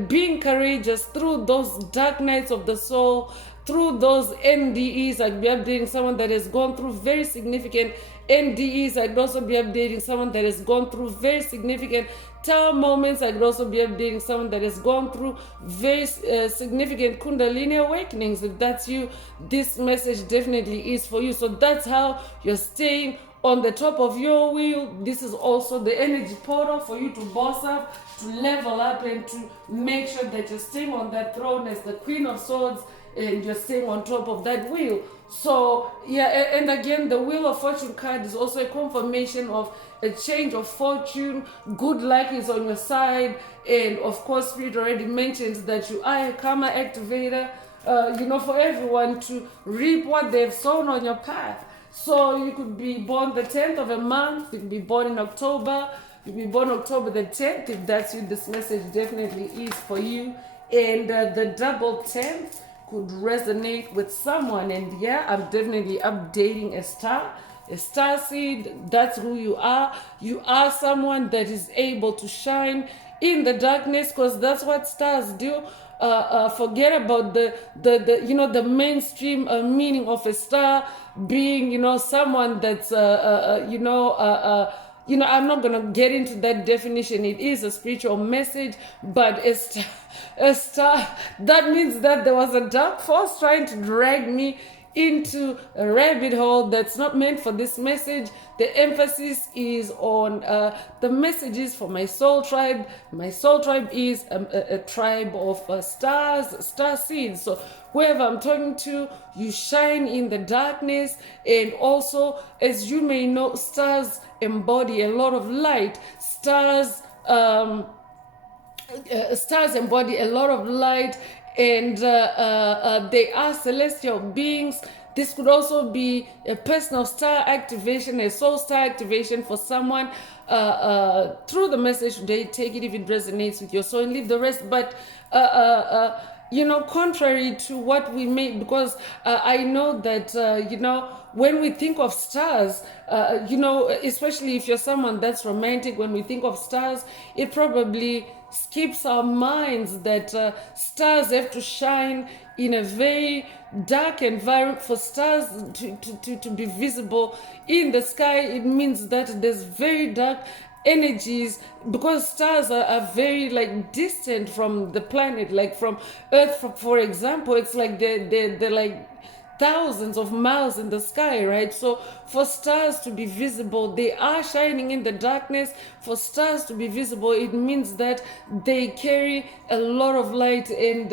being courageous through those dark nights of the soul, through those NDEs. I'd be updating someone that has gone through very significant NDEs. I'd also be updating someone that has gone through very significant tower moments. I'd also be updating someone that has gone through very significant Kundalini awakenings. If that's you, this message definitely is for you. So that's how you're staying on the top of your wheel. This is also the energy portal for you to boss up, to level up, and to make sure that you're staying on that throne as the Queen of Swords, and you're staying on top of that wheel. So yeah, and again, the Wheel of Fortune card is also a confirmation of a change of fortune. Good luck is on your side, and of course, Spirit already mentioned that you are a karma activator. For everyone to reap what they've sown on your path. So you could be born the 10th of a month, you could be born in October, you could be born October the 10th. If that's you, this message definitely is for you. And the double 10th could resonate with someone. And yeah, I'm definitely updating a star seed. That's who you are. You are someone that is able to shine in the darkness, because that's what stars do. Forget about the mainstream meaning of a star being someone that's I'm not gonna get into that definition. It is a spiritual message, but a star, that means that there was a dark force trying to drag me into a rabbit hole that's not meant for this message. The emphasis is on the messages for my soul tribe. My soul tribe is a tribe of star seeds. So whoever I'm talking to, you shine in the darkness. And also, as you may know, stars embody a lot of light. Stars embody a lot of light, and they are celestial beings. This could also be a personal star activation, a soul star activation for someone. Through the message today, take it if it resonates with your soul and leave the rest. But contrary to what we may, because I know that, when we think of stars, especially if you're someone that's romantic, when we think of stars, it probably skips our minds that stars have to shine in a very dark environment. For stars to be visible in the sky, it means that there's very dark energies, because stars are very like distant from the planet, like from earth, for example. It's like they're like thousands of miles in the sky, right? So for stars to be visible, they are shining in the darkness. For stars to be visible, it means that they carry a lot of light. And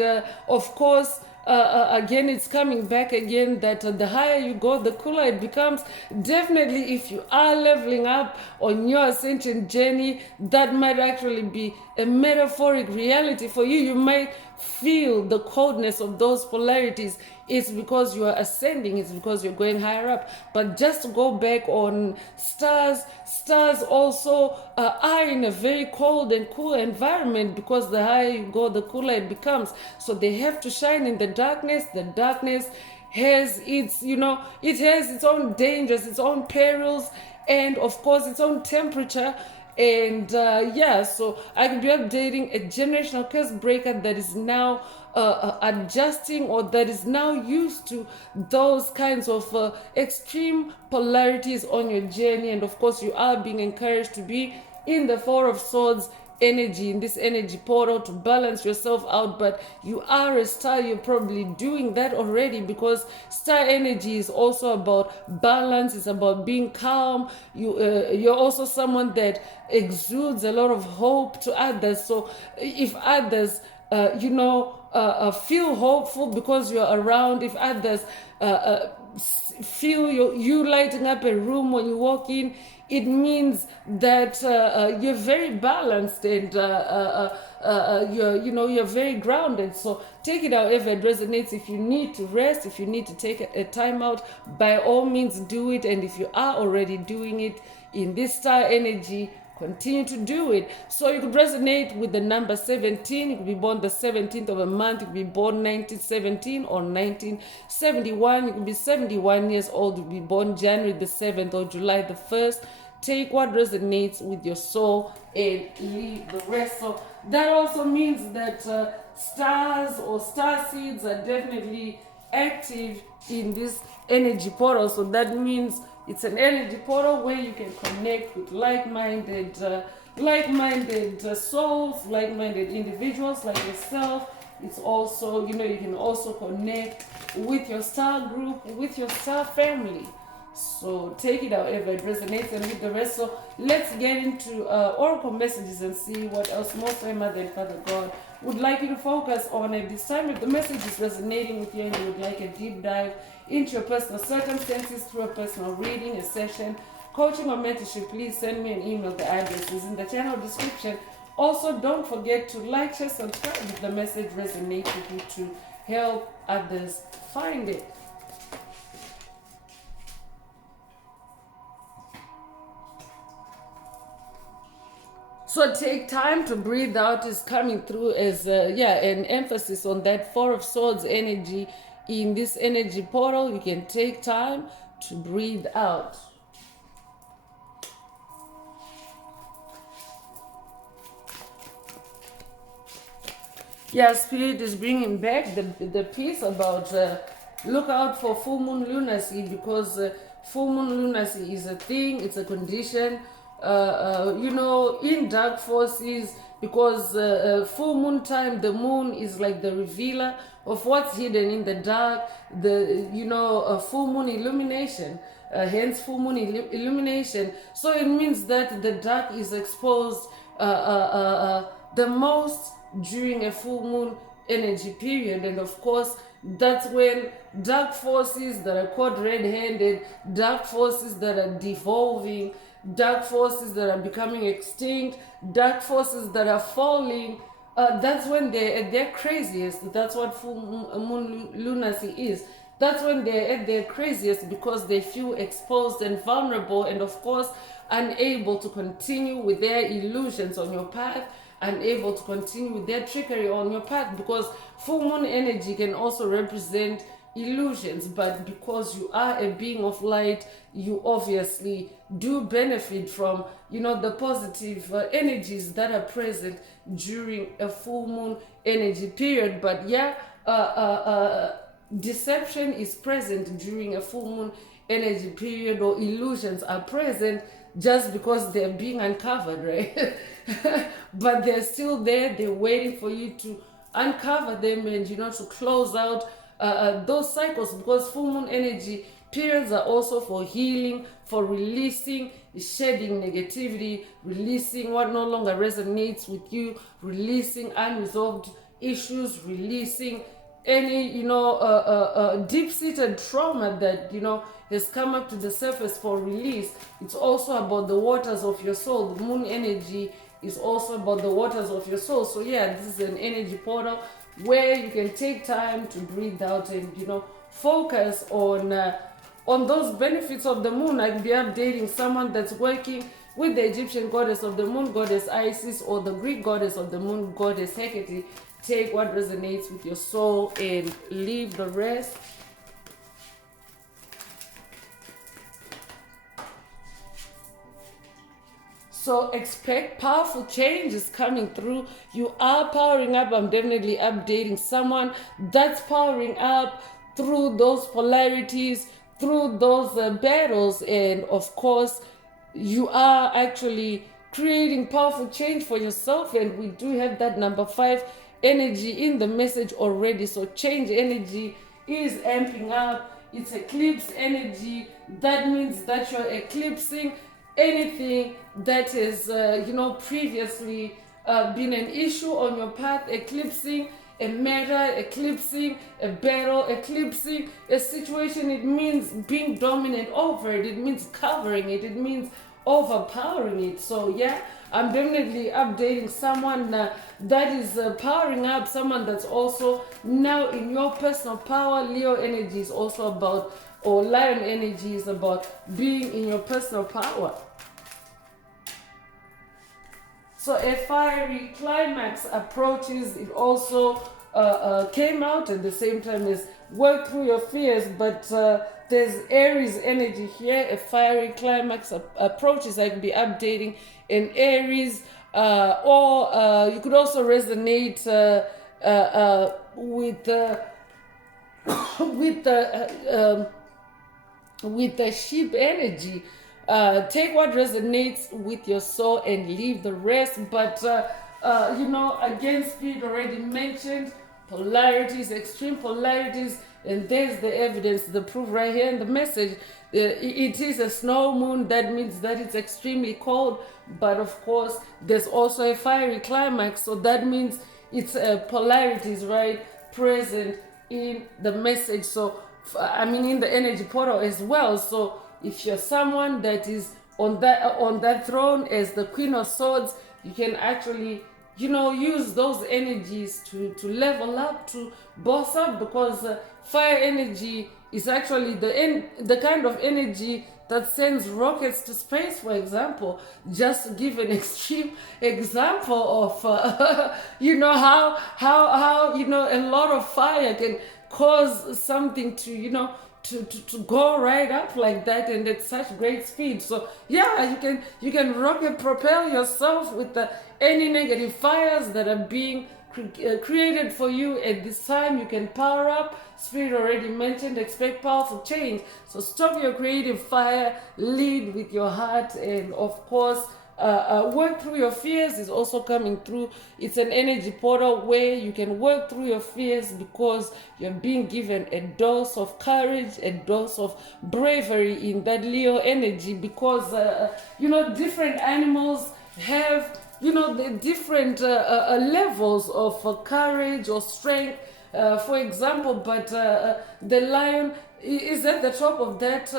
of course, again, it's coming back again that the higher you go, the cooler it becomes. Definitely, if you are leveling up on your ascension journey, that might actually be a metaphoric reality for you. You might feel the coldness of those polarities. It's because you are ascending, it's because you're going higher up. But just to go back on stars, stars also are in a very cold and cool environment, because the higher you go, the cooler it becomes. So they have to shine in the darkness. The darkness has its, it has its own dangers, its own perils, and of course its own temperature. And so I could be updating a generational curse breaker that is now adjusting, or that is now used to those kinds of extreme polarities on your journey. And of course, you are being encouraged to be in the Four of Swords energy, in this energy portal, to balance yourself out. But you are a star, you're probably doing that already, because star energy is also about balance. It's about being calm. You're also someone that exudes a lot of hope to others. So if others feel hopeful because you're around, if others feel you lighting up a room when you walk in, it means that you're very balanced, and you're very grounded. So take it however it resonates. If you need to rest, if you need to take a time out, by all means do it. And if you are already doing it in this star energy, continue to do it. So you could resonate with the number 17. You could be born the 17th of a month. You could be born 1917 or 1971. You could be 71 years old. You could be born January the 7th or July the 1st. Take what resonates with your soul and leave the rest. So that also means that stars or star seeds are definitely active in this energy portal. So that means it's an energy portal where you can connect with like-minded souls, like-minded individuals like yourself. It's also, you can also connect with your star group, with your star family. So take it however it resonates and with the rest. So let's get into oracle messages and see what else Most High Mother and Father God would like you to focus on at this time. If the message is resonating with you and you would like a deep dive into your personal circumstances through a personal reading, a session, coaching, or mentorship, please send me an email. The address is in the channel description. Also, don't forget to like, share, subscribe if the message resonates with you, to help others find it. So take time to breathe out is coming through as an emphasis on that Four of Swords energy. In this energy portal, you can take time to breathe out. Yeah, Spirit is bringing back the piece about look out for full moon lunacy, because full moon lunacy is a thing, it's a condition. In dark forces, because full moon time, the moon is like the revealer of what's hidden in the dark. Full moon illumination, hence full moon illumination. So it means that the dark is exposed the most during a full moon energy period. And of course, that's when dark forces that are caught red-handed, dark forces that are devolving, dark forces that are becoming extinct, dark forces that are falling, that's when they're at their craziest. That's what full moon lunacy is. That's when they're at their craziest, because they feel exposed and vulnerable, and of course unable to continue with their illusions on your path, unable to continue with their trickery on your path, because full moon energy can also represent illusions. But because you are a being of light, you obviously do benefit from, the positive energies that are present during a full moon energy period. But yeah, deception is present during a full moon energy period, or illusions are present just because they're being uncovered, right? But they're still there, they're waiting for you to uncover them and to close out those cycles, because full moon energy periods are also for healing, for releasing, shedding negativity, releasing what no longer resonates with you, releasing unresolved issues, releasing any deep-seated trauma that has come up to the surface for release. It's also about the waters of your soul. The moon energy is also about the waters of your soul. So yeah, this is an energy portal where you can take time to breathe out and focus on those benefits of the moon. I can be updating someone that's working with the Egyptian goddess of the moon, goddess Isis, or the Greek goddess of the moon, goddess Hecate. Take what resonates with your soul and leave the rest. So expect powerful changes coming through. You are powering up. I'm definitely updating someone that's powering up through those polarities, through those battles. And of course, you are actually creating powerful change for yourself. And we do have that number 5 energy in the message already. So change energy is amping up. It's eclipse energy. That means that you're eclipsing anything that has previously been an issue on your path, eclipsing a matter, eclipsing a battle, eclipsing a situation. It means being dominant over it. It means covering it. It means overpowering it. So yeah, I'm definitely updating someone that is powering up, someone that's also now in your personal power. Leo energy is also about, or lion energy is about being in your personal power. So a fiery climax approaches. It also came out at the same time as work through your fears, but there's Aries energy here. A fiery climax approaches. I can be updating in Aries, or you could also resonate with the sheep energy. Take what resonates with your soul and leave the rest. But again, Spirit already mentioned polarities, extreme polarities, and there's the evidence, the proof right here in the message. It is a snow moon. That means that it's extremely cold, but of course there's also a fiery climax, so that means it's polarities, right, present in the message. So in the energy portal as well. So if you're someone that is on that throne as the Queen of Swords, you can actually use those energies to level up, to boss up, because fire energy is actually the kind of energy that sends rockets to space, for example. Just to give an extreme example of how a lot of fire can cause something to to go right up like that, and at such great speed. So yeah, you can rocket propel yourself with any negative fires that are being created for you at this time. You can power up. Spirit already mentioned, expect powerful change. So stop your creative fire, lead with your heart, and of course work through your fears is also coming through. It's an energy portal where you can work through your fears because you're being given a dose of courage, a dose of bravery in that Leo energy, because different animals have the different levels of courage or strength, for example, but the lion is at the top of that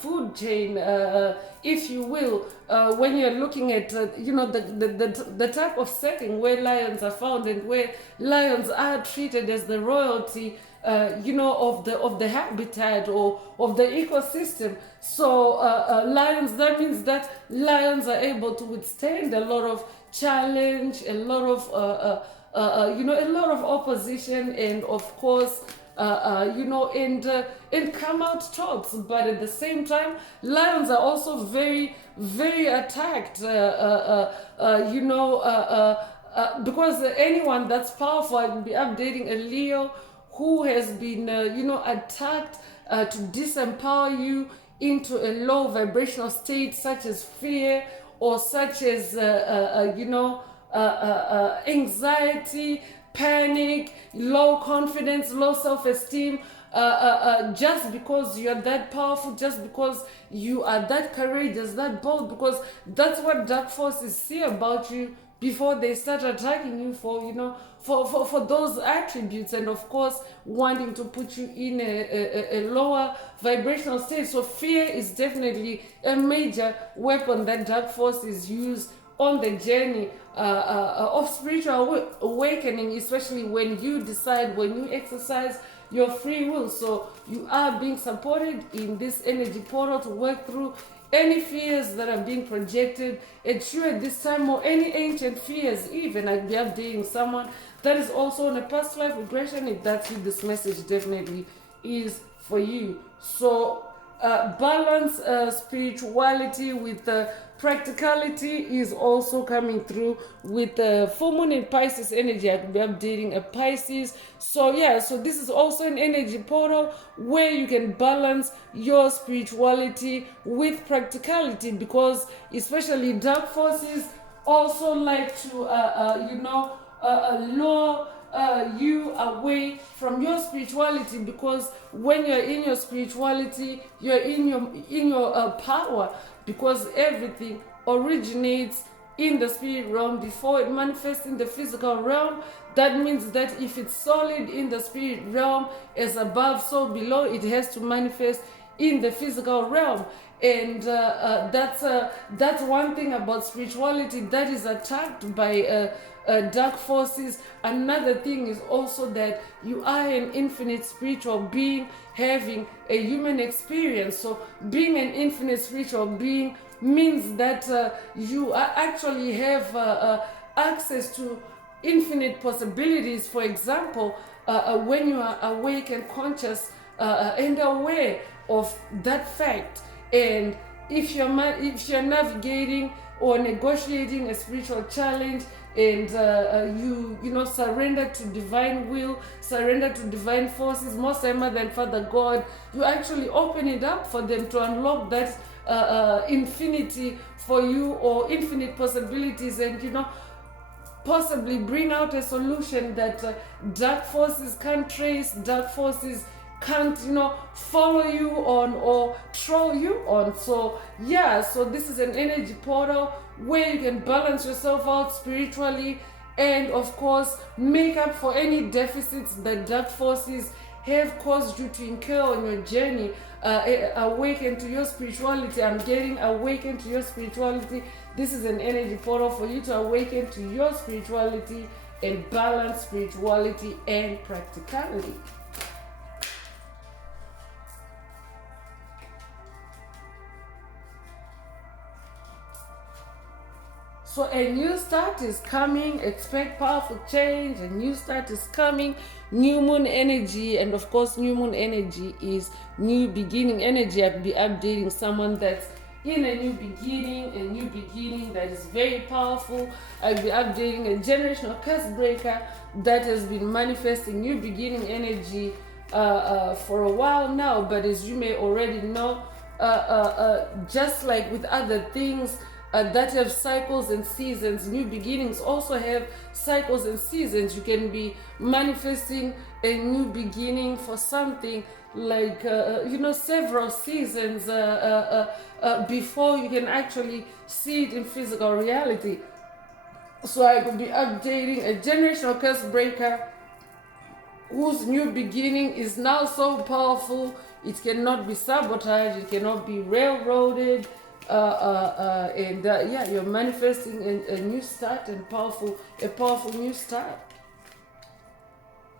food chain, if you will, when you're looking at the type of setting where lions are found and where lions are treated as the royalty of the habitat or of the ecosystem. So lions, that means that lions are able to withstand a lot of challenge, a lot of a lot of opposition, and of course, and come out tops. But at the same time, lions are also very, very attacked. Because anyone that's powerful, I will be updating a Leo who has been, attacked to disempower you into a low vibrational state, such as fear or such as, anxiety, panic, low confidence, low self-esteem. Just because you're that powerful, just because you are that courageous, that bold, because that's what dark forces see about you before they start attacking you for those attributes, and of course wanting to put you in a lower vibrational state. So fear is definitely a major weapon that dark forces use on the journey of spiritual awakening, especially when you decide, when you exercise your free will. So you are being supported in this energy portal to work through any fears that are being projected at you at this time, or any ancient fears. Even I'd be updating someone that is also on a past life regression. If that's you, this message definitely is for you. So balance spirituality with practicality is also coming through with the full moon in Pisces energy. I could be updating a Pisces. So yeah, so this is also an energy portal where you can balance your spirituality with practicality, because especially dark forces also like to lure you away from your spirituality, because when you're in your spirituality, you're in your power, because everything originates in the spirit realm before it manifests in the physical realm. That means that if it's solid in the spirit realm, as above so below, it has to manifest in the physical realm. And that's one thing about spirituality that is attacked by dark forces. Another thing is also that you are an infinite spiritual being having a human experience. So being an infinite spiritual being means that you actually have access to infinite possibilities. For example, when you are awake and conscious and aware of that fact, and if you're navigating or negotiating a spiritual challenge, and you surrender to divine will, surrender to divine forces, most time than Father God, you actually open it up for them to unlock that infinity for you, or infinite possibilities, and possibly bring out a solution that dark forces can't trace, dark forces can't follow you on or throw you on. So yeah, so this is an energy portal where you can balance yourself out spiritually, and of course make up for any deficits that dark forces have caused you to incur on your journey. Awaken to your spirituality. I'm getting awaken to your spirituality. This is an energy portal for you to awaken to your spirituality and balance spirituality and practicality. So a new start is coming. Expect powerful change. A new start is coming. New moon energy, and of course new moon energy is new beginning energy. I'll be updating someone that's in a new beginning that is very powerful. I'll be updating a generational curse breaker that has been manifesting new beginning energy for a while now. But as you may already know, just like with other things that have cycles and seasons, new beginnings also have cycles and seasons. You can be manifesting a new beginning for something like several seasons before you can actually see it in physical reality. So I could be updating a generational curse breaker whose new beginning is now so powerful it cannot be sabotaged, it cannot be railroaded. You're manifesting a new start, and a powerful new start.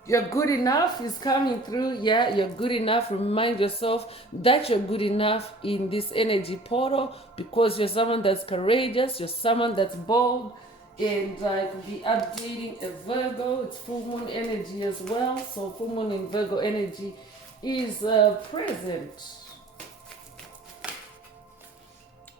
You're good enough is coming through. Yeah, you're good enough. Remind yourself that you're good enough in this energy portal, because you're someone that's courageous, you're someone that's bold, And I could be updating a Virgo. It's full moon energy as well. So full moon in Virgo energy is present.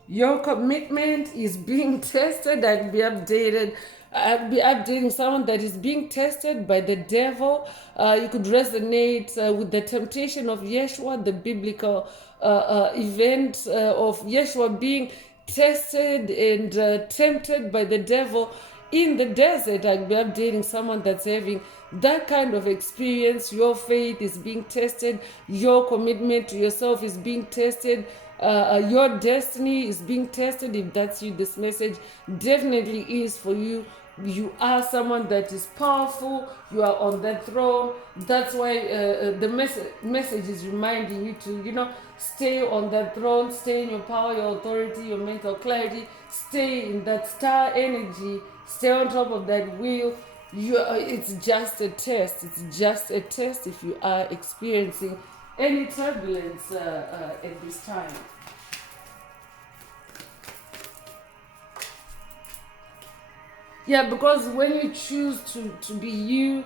Your commitment is being tested. I'll be updated. I'll be updating someone that is being tested by the devil. You could resonate with the temptation of Yeshua, the biblical event of Yeshua being tested and tempted by the devil in the desert. I'll be updating someone that's having that kind of experience. Your faith is being tested. Your commitment to yourself is being tested. Your destiny is being tested. If that's you, this message definitely is for you. You are someone that is powerful. You are on that throne. That's why the message is reminding you to, stay on that throne, stay in your power, your authority, your mental clarity, stay in that star energy, stay on top of that wheel. It's just a test. It's just a test if you are experiencing any turbulence at this time. Yeah, because when you choose to be you,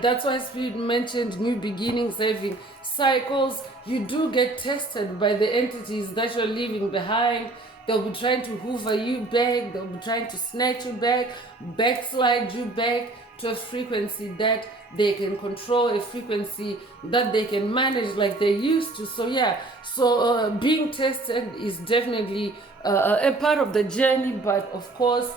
that's why Spirit mentioned new beginnings, having cycles. You do get tested by the entities that you're leaving behind. They'll be trying to hoover you back. They'll be trying to snatch you back, backslide you back to a frequency that they can control, a frequency that they can manage like they used to. So yeah, being tested is definitely a part of the journey, but of course,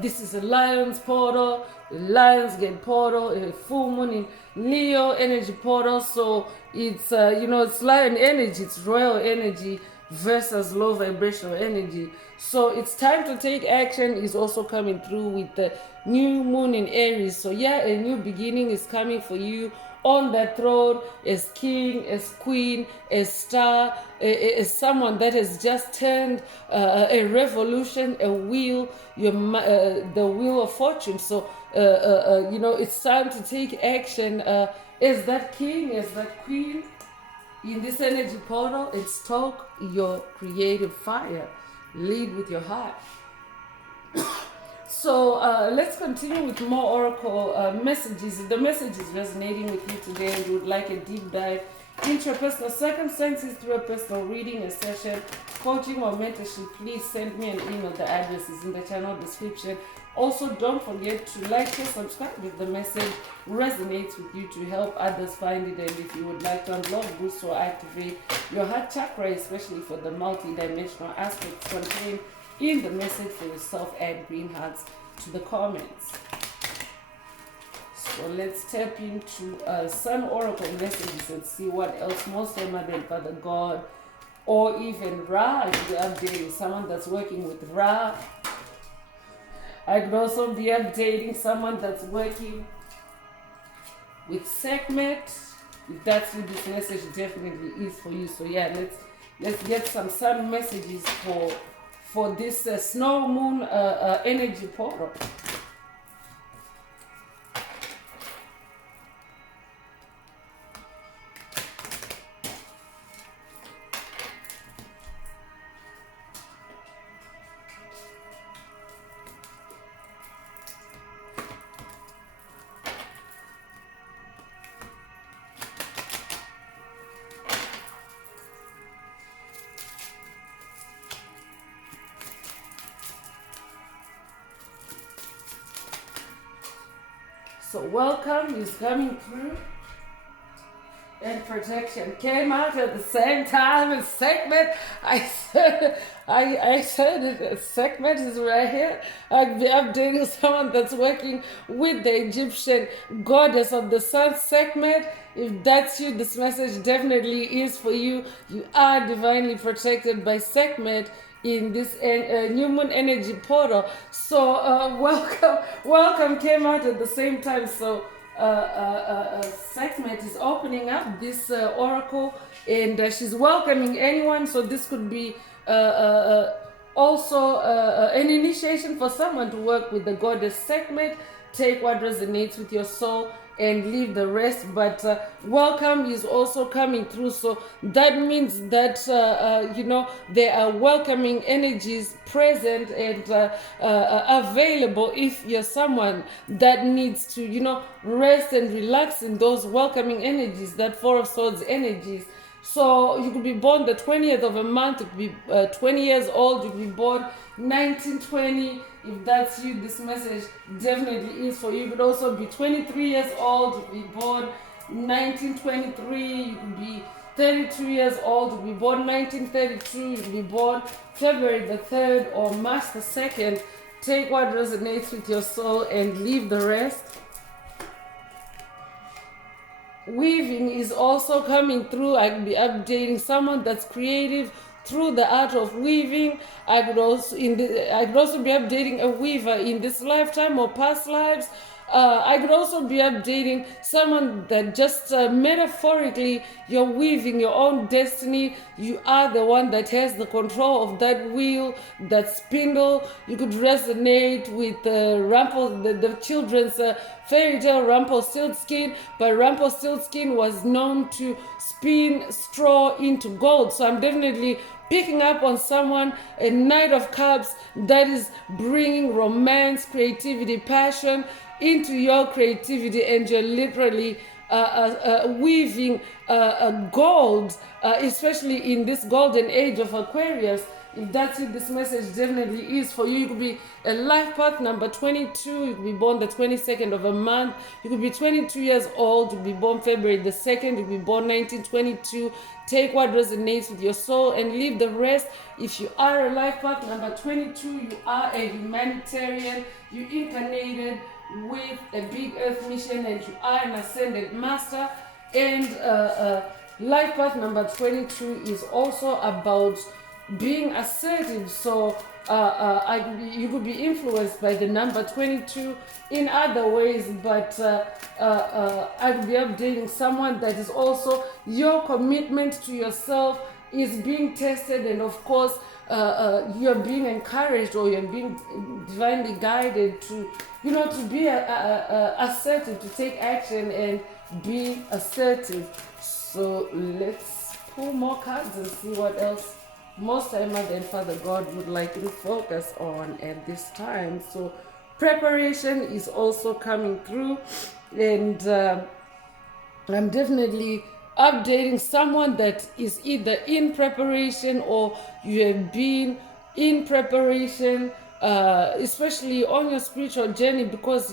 this is a Lion's portal, Lionsgate portal, a full moon in Leo energy portal. So it's it's Lion energy, it's royal energy versus low vibrational energy. So it's time to take action is also coming through with the new moon in Aries. So yeah, a new beginning is coming for you on that throne as king, as queen, as star, as someone that has just turned a revolution, a wheel, the wheel of fortune. So it's time to take action as that king, as that queen in this energy portal, and stoke your creative fire. Lead with your heart. So let's continue with more oracle messages. If the message is resonating with you today and you would like a deep dive into your personal circumstances through a personal reading, a session, coaching, or mentorship, please send me an email. The address is in the channel description. Also, don't forget to like and subscribe if the message resonates with you to help others find it. And if you would like to unlock, boost, or activate your heart chakra, especially for the multi-dimensional aspects contained in the message for yourself, add green hearts to the comments. So let's tap into Sun Oracle messages and see what else Most High Mother and Father God, or even Ra. I could be updating someone that's working with Ra. I could also be updating someone that's working with Sekhmet. If that's what this message definitely is for you. So yeah, let's get some Sun messages for this snow moon energy portal. So welcome is coming through, and protection came out at the same time as Sekhmet. I said it. Sekhmet is right here. I'll be updating someone that's working with the Egyptian goddess of the sun, Sekhmet. If that's you, this message definitely is for you. You are divinely protected by Sekhmet in this new moon energy portal. So welcome came out at the same time. So Sekhmet is opening up this oracle, and she's welcoming anyone. So this could be also an initiation for someone to work with the goddess Sekhmet. Take what resonates with your soul and leave the rest. But welcome is also coming through, so that means that there are welcoming energies present and available if you're someone that needs to rest and relax in those welcoming energies, that Four of Swords energies. So you could be born the 20th of a month, you could be 20 years old, you could be born 1920. If that's you, this message definitely is for you. You could also be 23 years old, you could be born 1923, you could be 32 years old, you could be born 1932, you could be born February the 3rd or March the 2nd. Take what resonates with your soul and leave the rest. Weaving is also coming through. I could be updating someone that's creative through the art of weaving. I could also be updating a weaver in this lifetime or past lives. I could also be updating someone that just metaphorically, you're weaving your own destiny. You are the one that has the control of that wheel, that spindle. You could resonate with the children's fairy tale Rumpelstiltskin, but Rumpelstiltskin was known to spin straw into gold. So I'm definitely picking up on someone, a Knight of Cups, that is bringing romance, creativity, passion into your creativity, and you're literally weaving gold, especially in this golden age of Aquarius. If that's it, this message definitely is for you. You could be a life path number 22. You could be born the 22nd of a month. You could be 22 years old. You could be born February the 2nd. You could be born 1922. Take what resonates with your soul and leave the rest. If you are a life path number 22, you are a humanitarian. You incarnated with a big earth mission and you are an ascended master. And life path number 22 is also about being assertive. So you could be influenced by the number 22 in other ways, but I could be updating someone that is also your commitment to yourself is being tested, and of course you're being encouraged or you're being divinely guided to to be assertive, to take action and be assertive. So let's pull more cards and see what else Most High Mother and Father God would like you to focus on at this time. So preparation is also coming through, and I'm definitely updating someone that is either in preparation or you have been in preparation, especially on your spiritual journey, because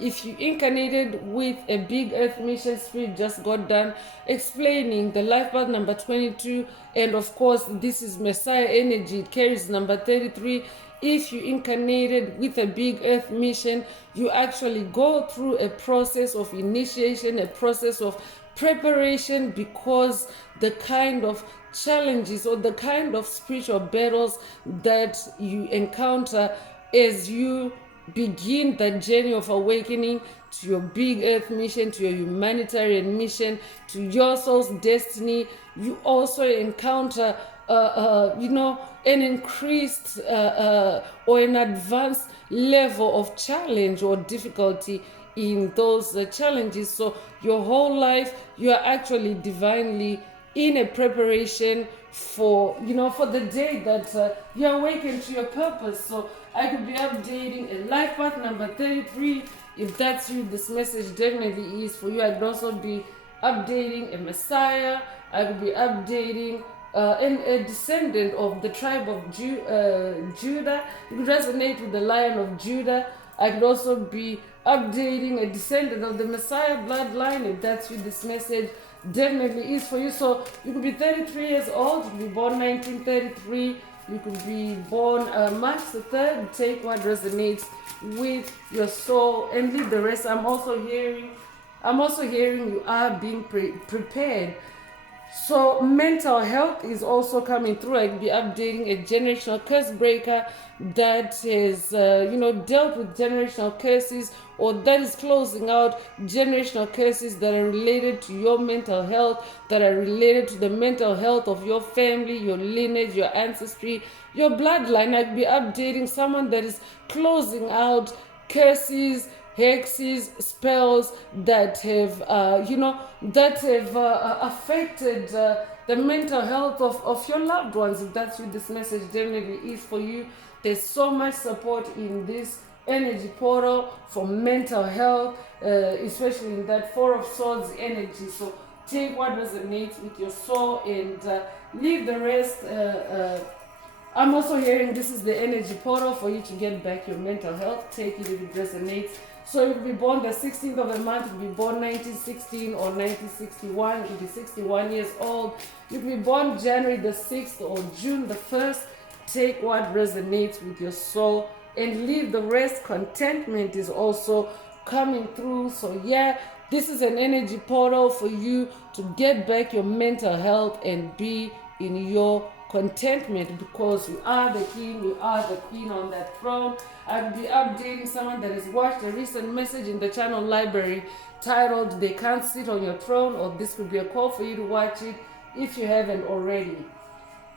if you incarnated with a big earth mission, spirit just got done explaining the life path number 22, and of course this is Messiah energy, it carries number 33. If you incarnated with a big earth mission, you actually go through a process of initiation, a process of preparation, because the kind of challenges or the kind of spiritual battles that you encounter as you begin that journey of awakening to your big earth mission, to your humanitarian mission, to your soul's destiny, you also encounter an increased or an advanced level of challenge or difficulty in those challenges. So your whole life you are actually divinely in a preparation for for the day that you awaken to your purpose. So I could be updating a life path number 33. If that's you, this message definitely is for you. I could also be updating a Messiah. I could be updating a descendant of the tribe of Judah. You could resonate with the Lion of Judah. I could also be updating a descendant of the Messiah bloodline. If that's you, this message definitely is for you. So you could be 33 years old. You could be born 1933. You could be born March the 3rd. Take what resonates with your soul and leave the rest. I'm also hearing you are being prepared. So mental health is also coming through. I could be updating a generational curse breaker that has dealt with generational curses, or that is closing out generational curses that are related to your mental health, that are related to the mental health of your family, your lineage, your ancestry, your bloodline. I could be updating someone that is closing out curses, hexes, spells that have, that have affected the mental health of your loved ones. If that's what this message definitely is for you, there's so much support in this energy portal for mental health, especially in that Four of Swords energy. So take what resonates with your soul and leave the rest. I'm also hearing this is the energy portal for you to get back your mental health. Take it if it resonates. So you could be born the 16th of a month, you could be born 1916 or 1961, you could be 61 years old. You could be born January the 6th or June the 1st. Take what resonates with your soul and leave the rest. Contentment is also coming through. So yeah, this is an energy portal for you to get back your mental health and be in your contentment, because you are the king, you are the queen on that throne. I'll be updating someone that has watched a recent message in the channel library titled "They Can't Sit on Your Throne," or this could be a call for you to watch it if you haven't already.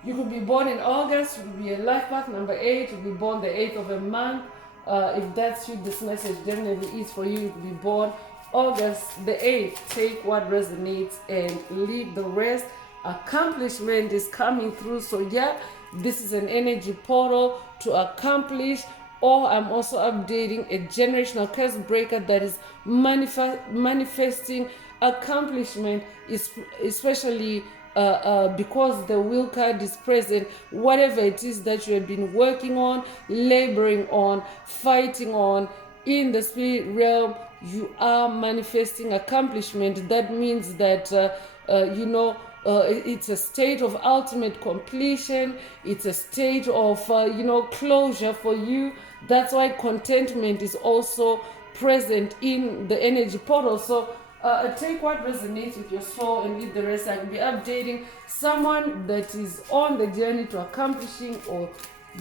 You could be born in August, you could be a life path number 8, you could be born the 8th of a month. If that's you, this message definitely is for you. You could be born August the 8th. Take what resonates and leave the rest. Accomplishment is coming through. So yeah, this is an energy portal to accomplish. Or I'm also updating a generational curse breaker that is manifesting accomplishment, especially because the will card is present. Whatever it is that you have been working on, laboring on, fighting on in the spirit realm, you are manifesting accomplishment. That means that it's a state of ultimate completion. It's a state of closure for you. That's why contentment is also present in the energy portal. So take what resonates with your soul and leave the rest. I will be updating someone that is on the journey to accomplishing, or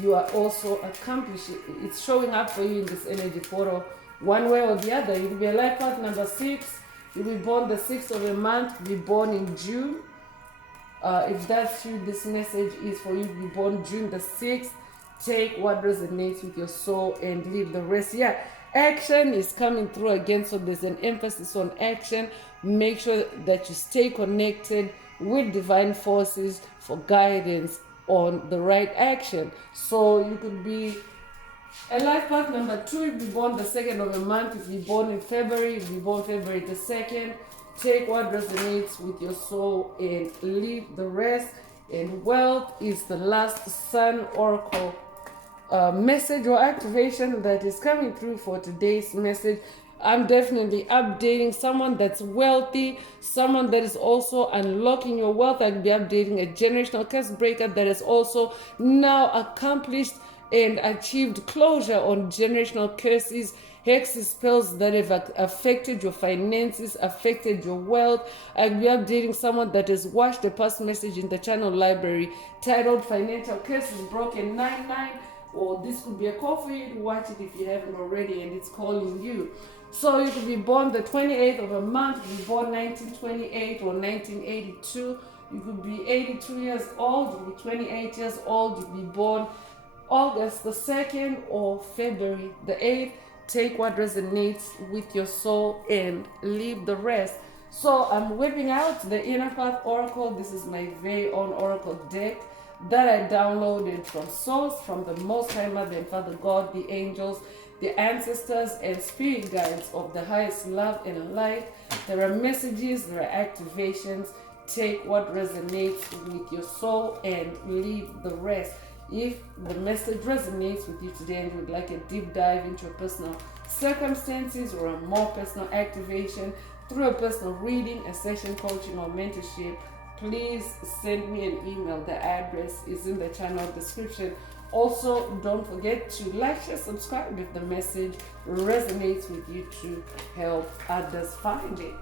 you are also accomplishing. It's showing up for you in this energy portal one way or the other. You'll be a life path number 6. You'll be born the 6th of a month. You'll be born in June. If that's you, this message is for you. You'll be born June the 6th. Take what resonates with your soul and leave the rest. Yeah, action is coming through again, so there's an emphasis on action. Make sure that you stay connected with divine forces for guidance on the right action. So you could be a life path number 2, you'll be born the 2nd of a month. If you're born in February, you'll be born February the 2nd. Take what resonates with your soul and leave the rest. And wealth is the last Sun Oracle message or activation that is coming through for today's message. I'm definitely updating someone that's wealthy, someone that is also unlocking your wealth. I'll be updating a generational curse breaker that has also now accomplished and achieved closure on generational curses, hexes, spells that have affected your finances, affected your wealth. I'll be updating someone that has watched a past message in the channel library titled "Financial Curses Broken 99." Or this could be a call for you to watch it if you haven't already, and it's calling you. So you could be born the 28th of a month, you could be born 1928 or 1982. You could be 82 years old, you could be 28 years old, you could be born August the 2nd or February the 8th. Take what resonates with your soul and leave the rest. So I'm whipping out the Inner Path Oracle. This is my very own Oracle deck that I downloaded from Source, from the Most High Mother and Father God, the angels, the ancestors, and spirit guides of the highest love and light. There are messages, there are activations. Take what resonates with your soul and leave the rest. If the message resonates with you today and you would like a deep dive into your personal circumstances or a more personal activation through a personal reading, a session coaching, or mentorship, please send me an email. The address is in the channel description. Also, don't forget to like, share, subscribe if the message resonates with you to help others find it.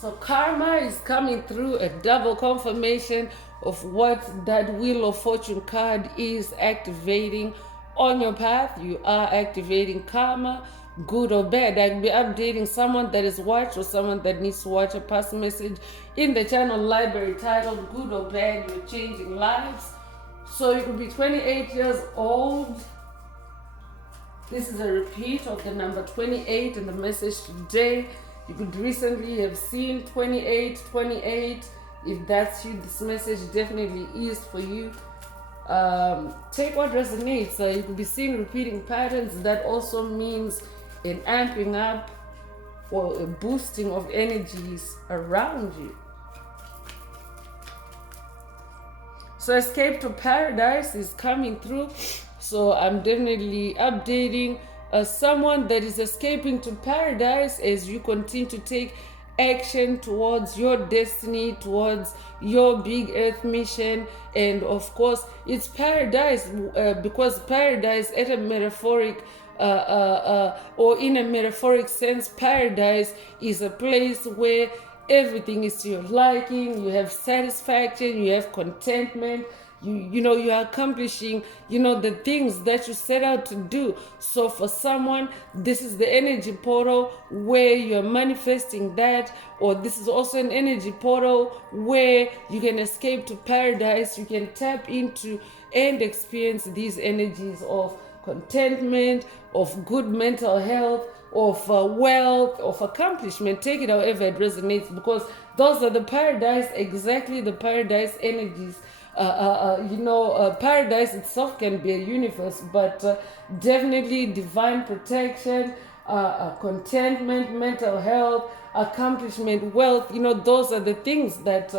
So karma is coming through, a double confirmation of what that Wheel of Fortune card is activating on your path. You are activating karma good or bad. I could be updating someone that is watched or someone that needs to watch a past message in the channel library titled Good or Bad, You're Changing Lives. So you could be 28 years old. This is a repeat of the number 28 in the message today. You could recently have seen 28, 28. If that's you, this message definitely is for you. Take what resonates. You could be seeing repeating patterns. That also means an amping up or a boosting of energies around you. So Escape to Paradise is coming through. So I'm definitely updating someone that is escaping to paradise as you continue to take action towards your destiny, towards your big earth mission. And of course, it's paradise because paradise at a metaphoric or in a metaphoric sense, paradise is a place where everything is to your liking, you have satisfaction, you have contentment, you are accomplishing the things that you set out to do. So for someone, this is the energy portal where you're manifesting that, or this is also an energy portal where you can escape to paradise. You can tap into and experience these energies of contentment, of good mental health, of wealth, of accomplishment. Take it however it resonates, because those are the paradise, exactly the paradise energies. Paradise itself can be a universe, but definitely divine protection, contentment, mental health, accomplishment, wealth. Those are the things that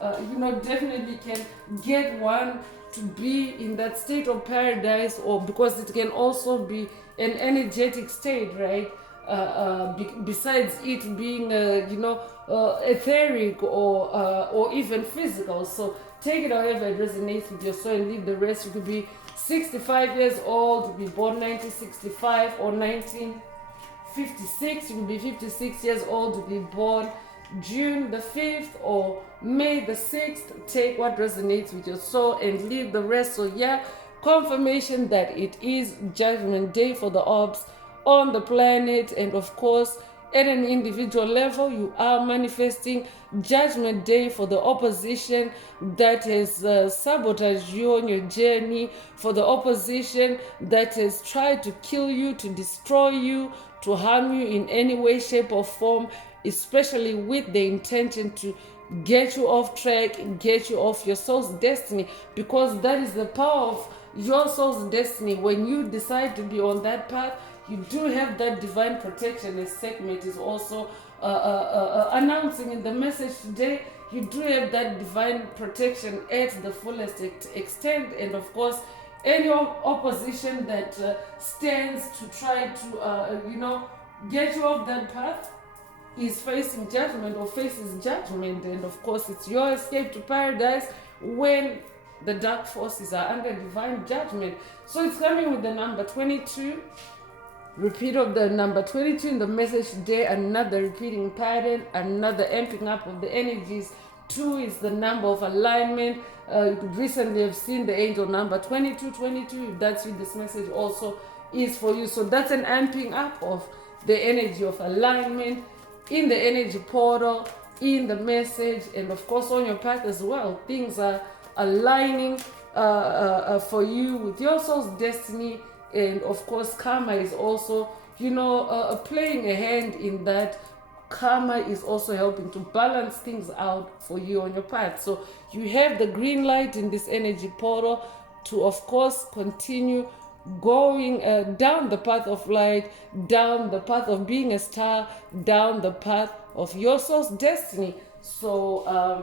definitely can get one to be in that state of paradise, or because it can also be an energetic state, right? Besides it being etheric or even physical. So take it however it resonates with your soul and leave the rest. You could be 65 years old, to be born 1965 or 1956. You could be 56 years old, to be born June the 5th or May the 6th. Take what resonates with your soul and leave the rest. So yeah, confirmation that it is Judgment Day for the orbs on the planet. And of course, at an individual level, you are manifesting Judgment Day for the opposition that has sabotaged you on your journey, for the opposition that has tried to kill you, to destroy you, to harm you in any way, shape, or form, especially with the intention to get you off track, get you off your soul's destiny, because that is the power of your soul's destiny. When you decide to be on that path, you do have that divine protection. As segment is also announcing in the message today, you do have that divine protection at the fullest extent. And of course, any opposition that stands to try to get you off that path is facing judgment or faces judgment. And of course, it's your escape to paradise when the dark forces are under divine judgment. So it's coming with the number 22. Repeat of the number 22 in the message today. Another repeating pattern, another amping up of the energies. 2 is the number of alignment. You could recently have seen the angel number 2222. If that's you, this message also is for you. So that's an amping up of the energy of alignment in the energy portal, in the message, and of course on your path as well. Things are aligning for you with your soul's destiny. And of course, karma is also, playing a hand in that. Karma is also helping to balance things out for you on your path. So you have the green light in this energy portal to, of course, continue going down the path of light, down the path of being a star, down the path of your soul's destiny. So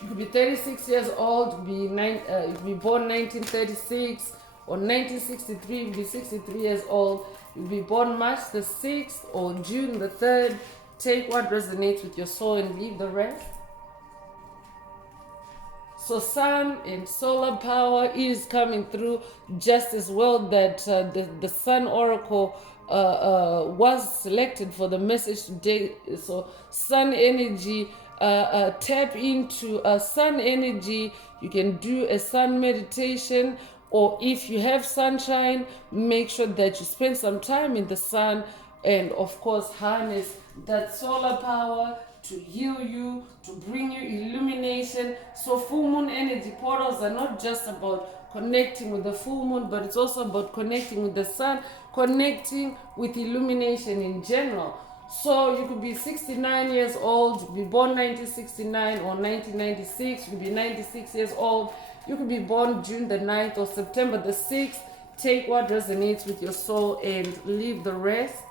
you could be 36 years old, you could be born 1936 or 1963, you could be 63 years old, you'll be born March the 6th or June the 3rd. Take what resonates with your soul and leave the rest. So sun and solar power is coming through just as well. That the sun oracle was selected for the message today. So sun energy, tap into sun energy. You can do a sun meditation, or if you have sunshine, make sure that you spend some time in the sun, and of course harness that solar power to heal you, to bring you illumination. So full moon energy portals are not just about connecting with the full moon, but it's also about connecting with the sun, connecting with illumination in general. So you could be 69 years old, you could be born 1969 or 1996, you could be 96 years old, you could be born June the 9th or September the 6th. Take what resonates with your soul and leave the rest.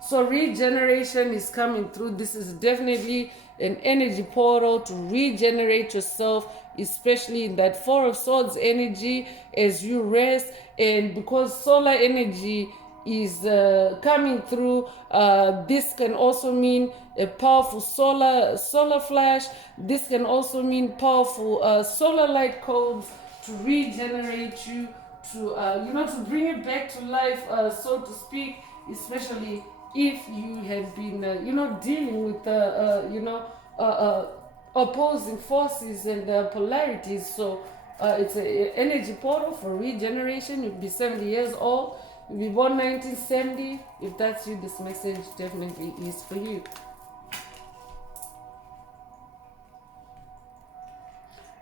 So regeneration is coming through. This is definitely an energy portal to regenerate yourself, especially in that Four of Swords energy as you rest. And because solar energy is coming through, this can also mean a powerful solar flash. This can also mean powerful solar light codes to regenerate you, to to bring it back to life, so to speak, especially if you had been dealing with opposing forces and polarities. So it's an energy portal for regeneration. You'll be 70 years old, you'll be born 1970. If that's you, this message definitely is for you.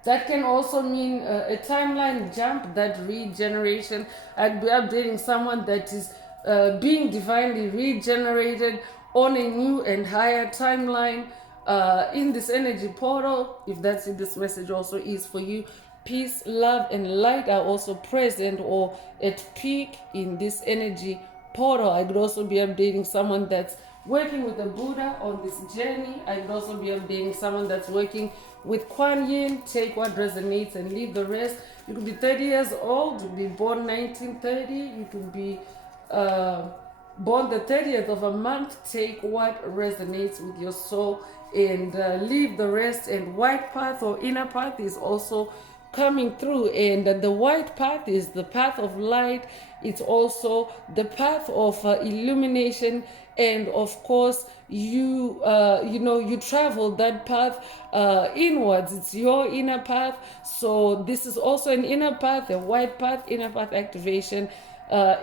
That can also mean a timeline jump, that regeneration. I'd be updating someone that is being divinely regenerated on a new and higher timeline in this energy portal. If that's it, this message also is for you. Peace, love, and light are also present or at peak in this energy portal. I could also be updating someone that's working with the Buddha on this journey. I could also be updating someone that's working with Kuan Yin. Take what resonates and leave the rest. You could be 30 years old, you could be born 1930, you could be born the 30th of a month. Take what resonates with your soul and leave the rest. And white path or inner path is also coming through, and the white path is the path of light. It's also the path of illumination, and of course you travel that path inwards. It's your inner path. So this is also an inner path, a white path, inner path activation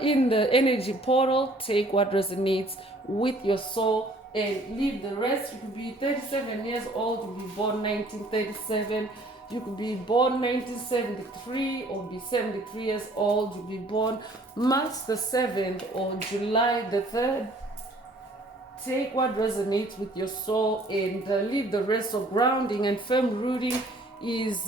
in the energy portal. Take what resonates with your soul and leave the rest. You could be 37 years old, you could be born 1937, you could be born 1973 or be 73 years old, you could be born March the 7th or July the 3rd. Take what resonates with your soul and leave the rest. So grounding and firm rooting is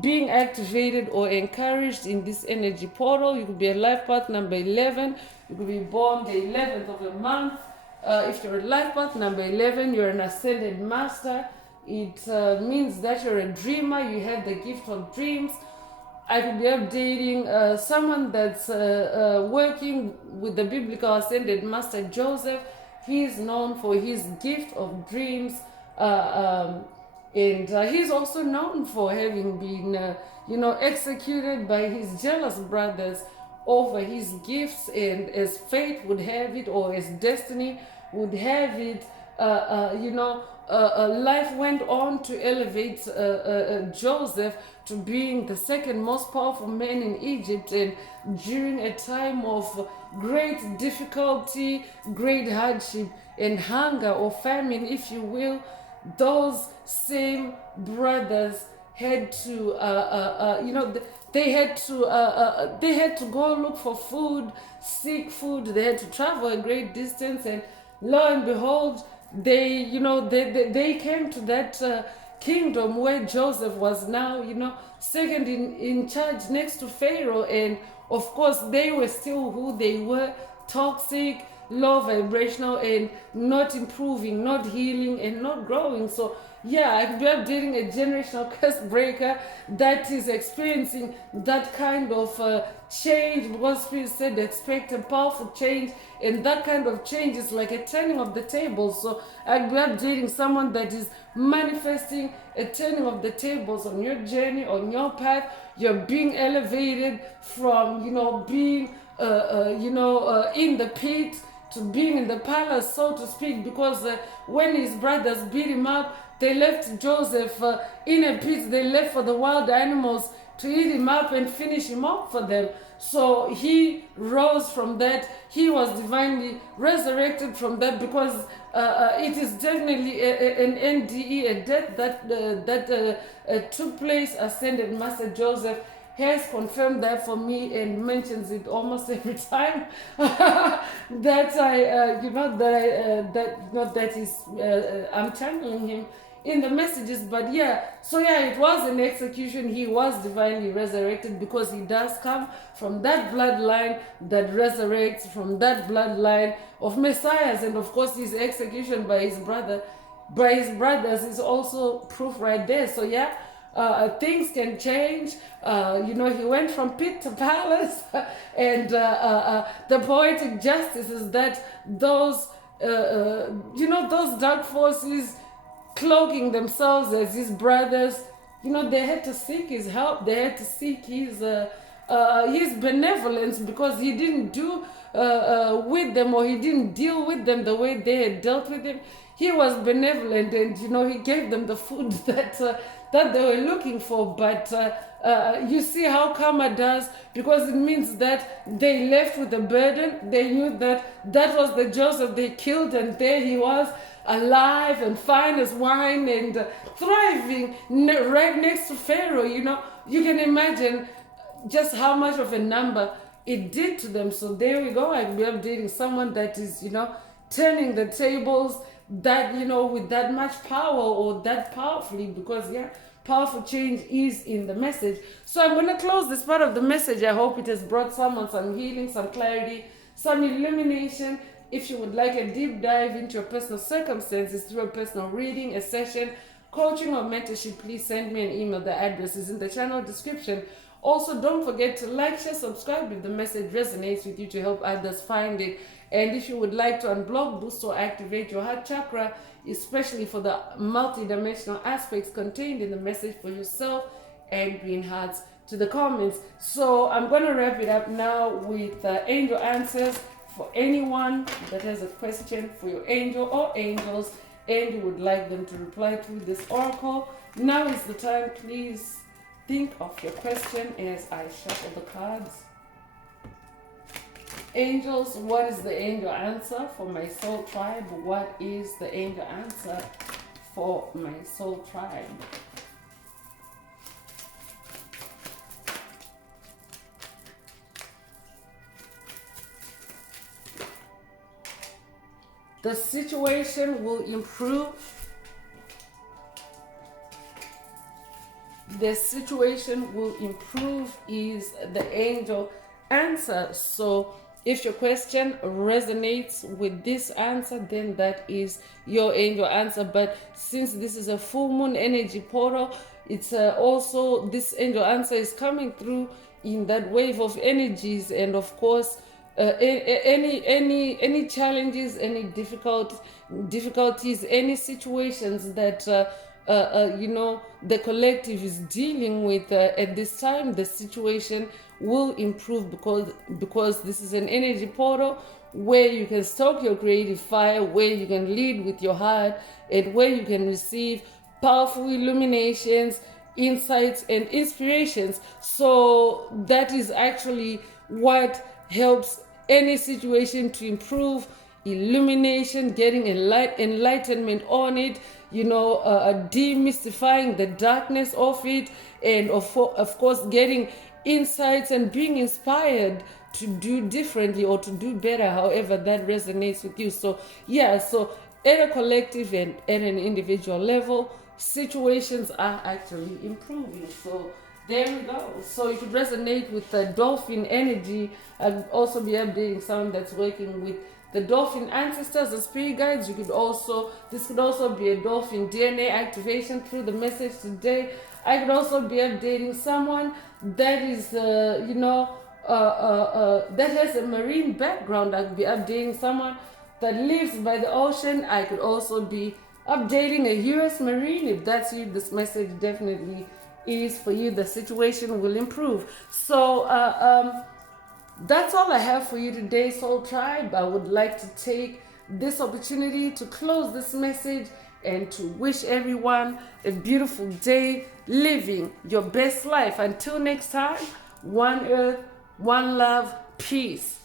being activated or encouraged in this energy portal. You could be a life path number 11. You could be born the 11th of the month. If you're a life path number 11, you're an ascended master. It means that you're a dreamer. You have the gift of dreams. I could be updating someone that's working with the biblical ascended master Joseph. He is known for his gift of dreams. And he's also known for having been, executed by his jealous brothers over his gifts. And as fate would have it, or as destiny would have it, life went on to elevate Joseph to being the second most powerful man in Egypt. And during a time of great difficulty, great hardship, and hunger or famine, if you will, those same brothers had to, they had to go look for food, seek food. They had to travel a great distance, and lo and behold, they came to that kingdom where Joseph was now, second in charge next to Pharaoh. And of course, they were still who they were: toxic, low vibrational, and not improving, not healing, and not growing. So yeah, I could be updating a generational curse breaker that is experiencing that kind of change, because Spirit said expect a powerful change, and that kind of change is like a turning of the tables. So I'd be updating someone that is manifesting a turning of the tables on your journey, on your path. You're being elevated from, being, in the pit to being in the palace, so to speak, because when his brothers beat him up, They left Joseph in a pit. They left for the wild animals to eat him up and finish him off for them. So he rose from that. He was divinely resurrected from that, because it is definitely an NDE, a death that took place. Ascended Master Joseph has confirmed that for me and mentions it almost every time that I'm channeling him in the messages. But yeah, so yeah, it was an execution. He was divinely resurrected because he does come from that bloodline that resurrects, from that bloodline of messiahs. And of course his execution by his brothers is also proof right there. So yeah, things can change. He went from pit to palace. And the poetic justice is that those dark forces cloaking themselves as his brothers, they had to seek his help. They had to seek his benevolence, because he didn't do with them, or he didn't deal with them the way they had dealt with him. He was benevolent, and he gave them the food that they were looking for. But you see how karma does, because it means that they left with a burden. They knew that was the Joseph they killed, and there he was, alive and fine as wine and thriving right next to Pharaoh. You can imagine just how much of a number it did to them. So there we go. I'll be updating someone that is turning the tables, that with that much power, or that powerfully, because yeah, powerful change is in the message. So I'm going to close this part of the message. I hope it has brought someone some healing, some clarity, some illumination. If you would like a deep dive into your personal circumstances through a personal reading, a session, coaching, or mentorship, please send me an email. The address is in the channel description. Also, don't forget to like, share, subscribe if the message resonates with you, to help others find it. And if you would like to unblock, boost, or activate your heart chakra, especially for the multi-dimensional aspects contained in the message for yourself, and green hearts to the comments. So I'm going to wrap it up now with angel answers. For anyone that has a question for your angel or angels, and you would like them to reply to this oracle, now is the time. Please think of your question as I shuffle the cards. Angels, what is the angel answer for my soul tribe? What is the angel answer for my soul tribe? The situation will improve. The situation will improve is the angel answer. So if your question resonates with this answer, then that is your angel answer. But since this is a full moon energy portal, it's also, this angel answer is coming through in that wave of energies. And of course, any challenges, any difficulties, any situations that the collective is dealing with at this time, the situation will improve, because this is an energy portal where you can stoke your creative fire, where you can lead with your heart, and where you can receive powerful illuminations, insights, and inspirations. So that is actually what helps any situation to improve. Illumination, getting enlightenment on it, demystifying the darkness of it, and of course getting insights and being inspired to do differently or to do better, however that resonates with you. So yeah, so at a collective and at an individual level, situations are actually improving. So there we go. So you could resonate with the dolphin energy. I'll also be updating someone that's working with the dolphin ancestors, the spirit guides. This could also be a dolphin DNA activation through the message today. I could also be updating someone that is, that has a marine background. I could be updating someone that lives by the ocean. I could also be updating a U.S. Marine. If that's you, this message definitely is for you. The situation will improve. So that's all I have for you today, Soul Tribe. I would like to take this opportunity to close this message and to wish everyone a beautiful day, living your best life. Until next time, one earth, one love, peace.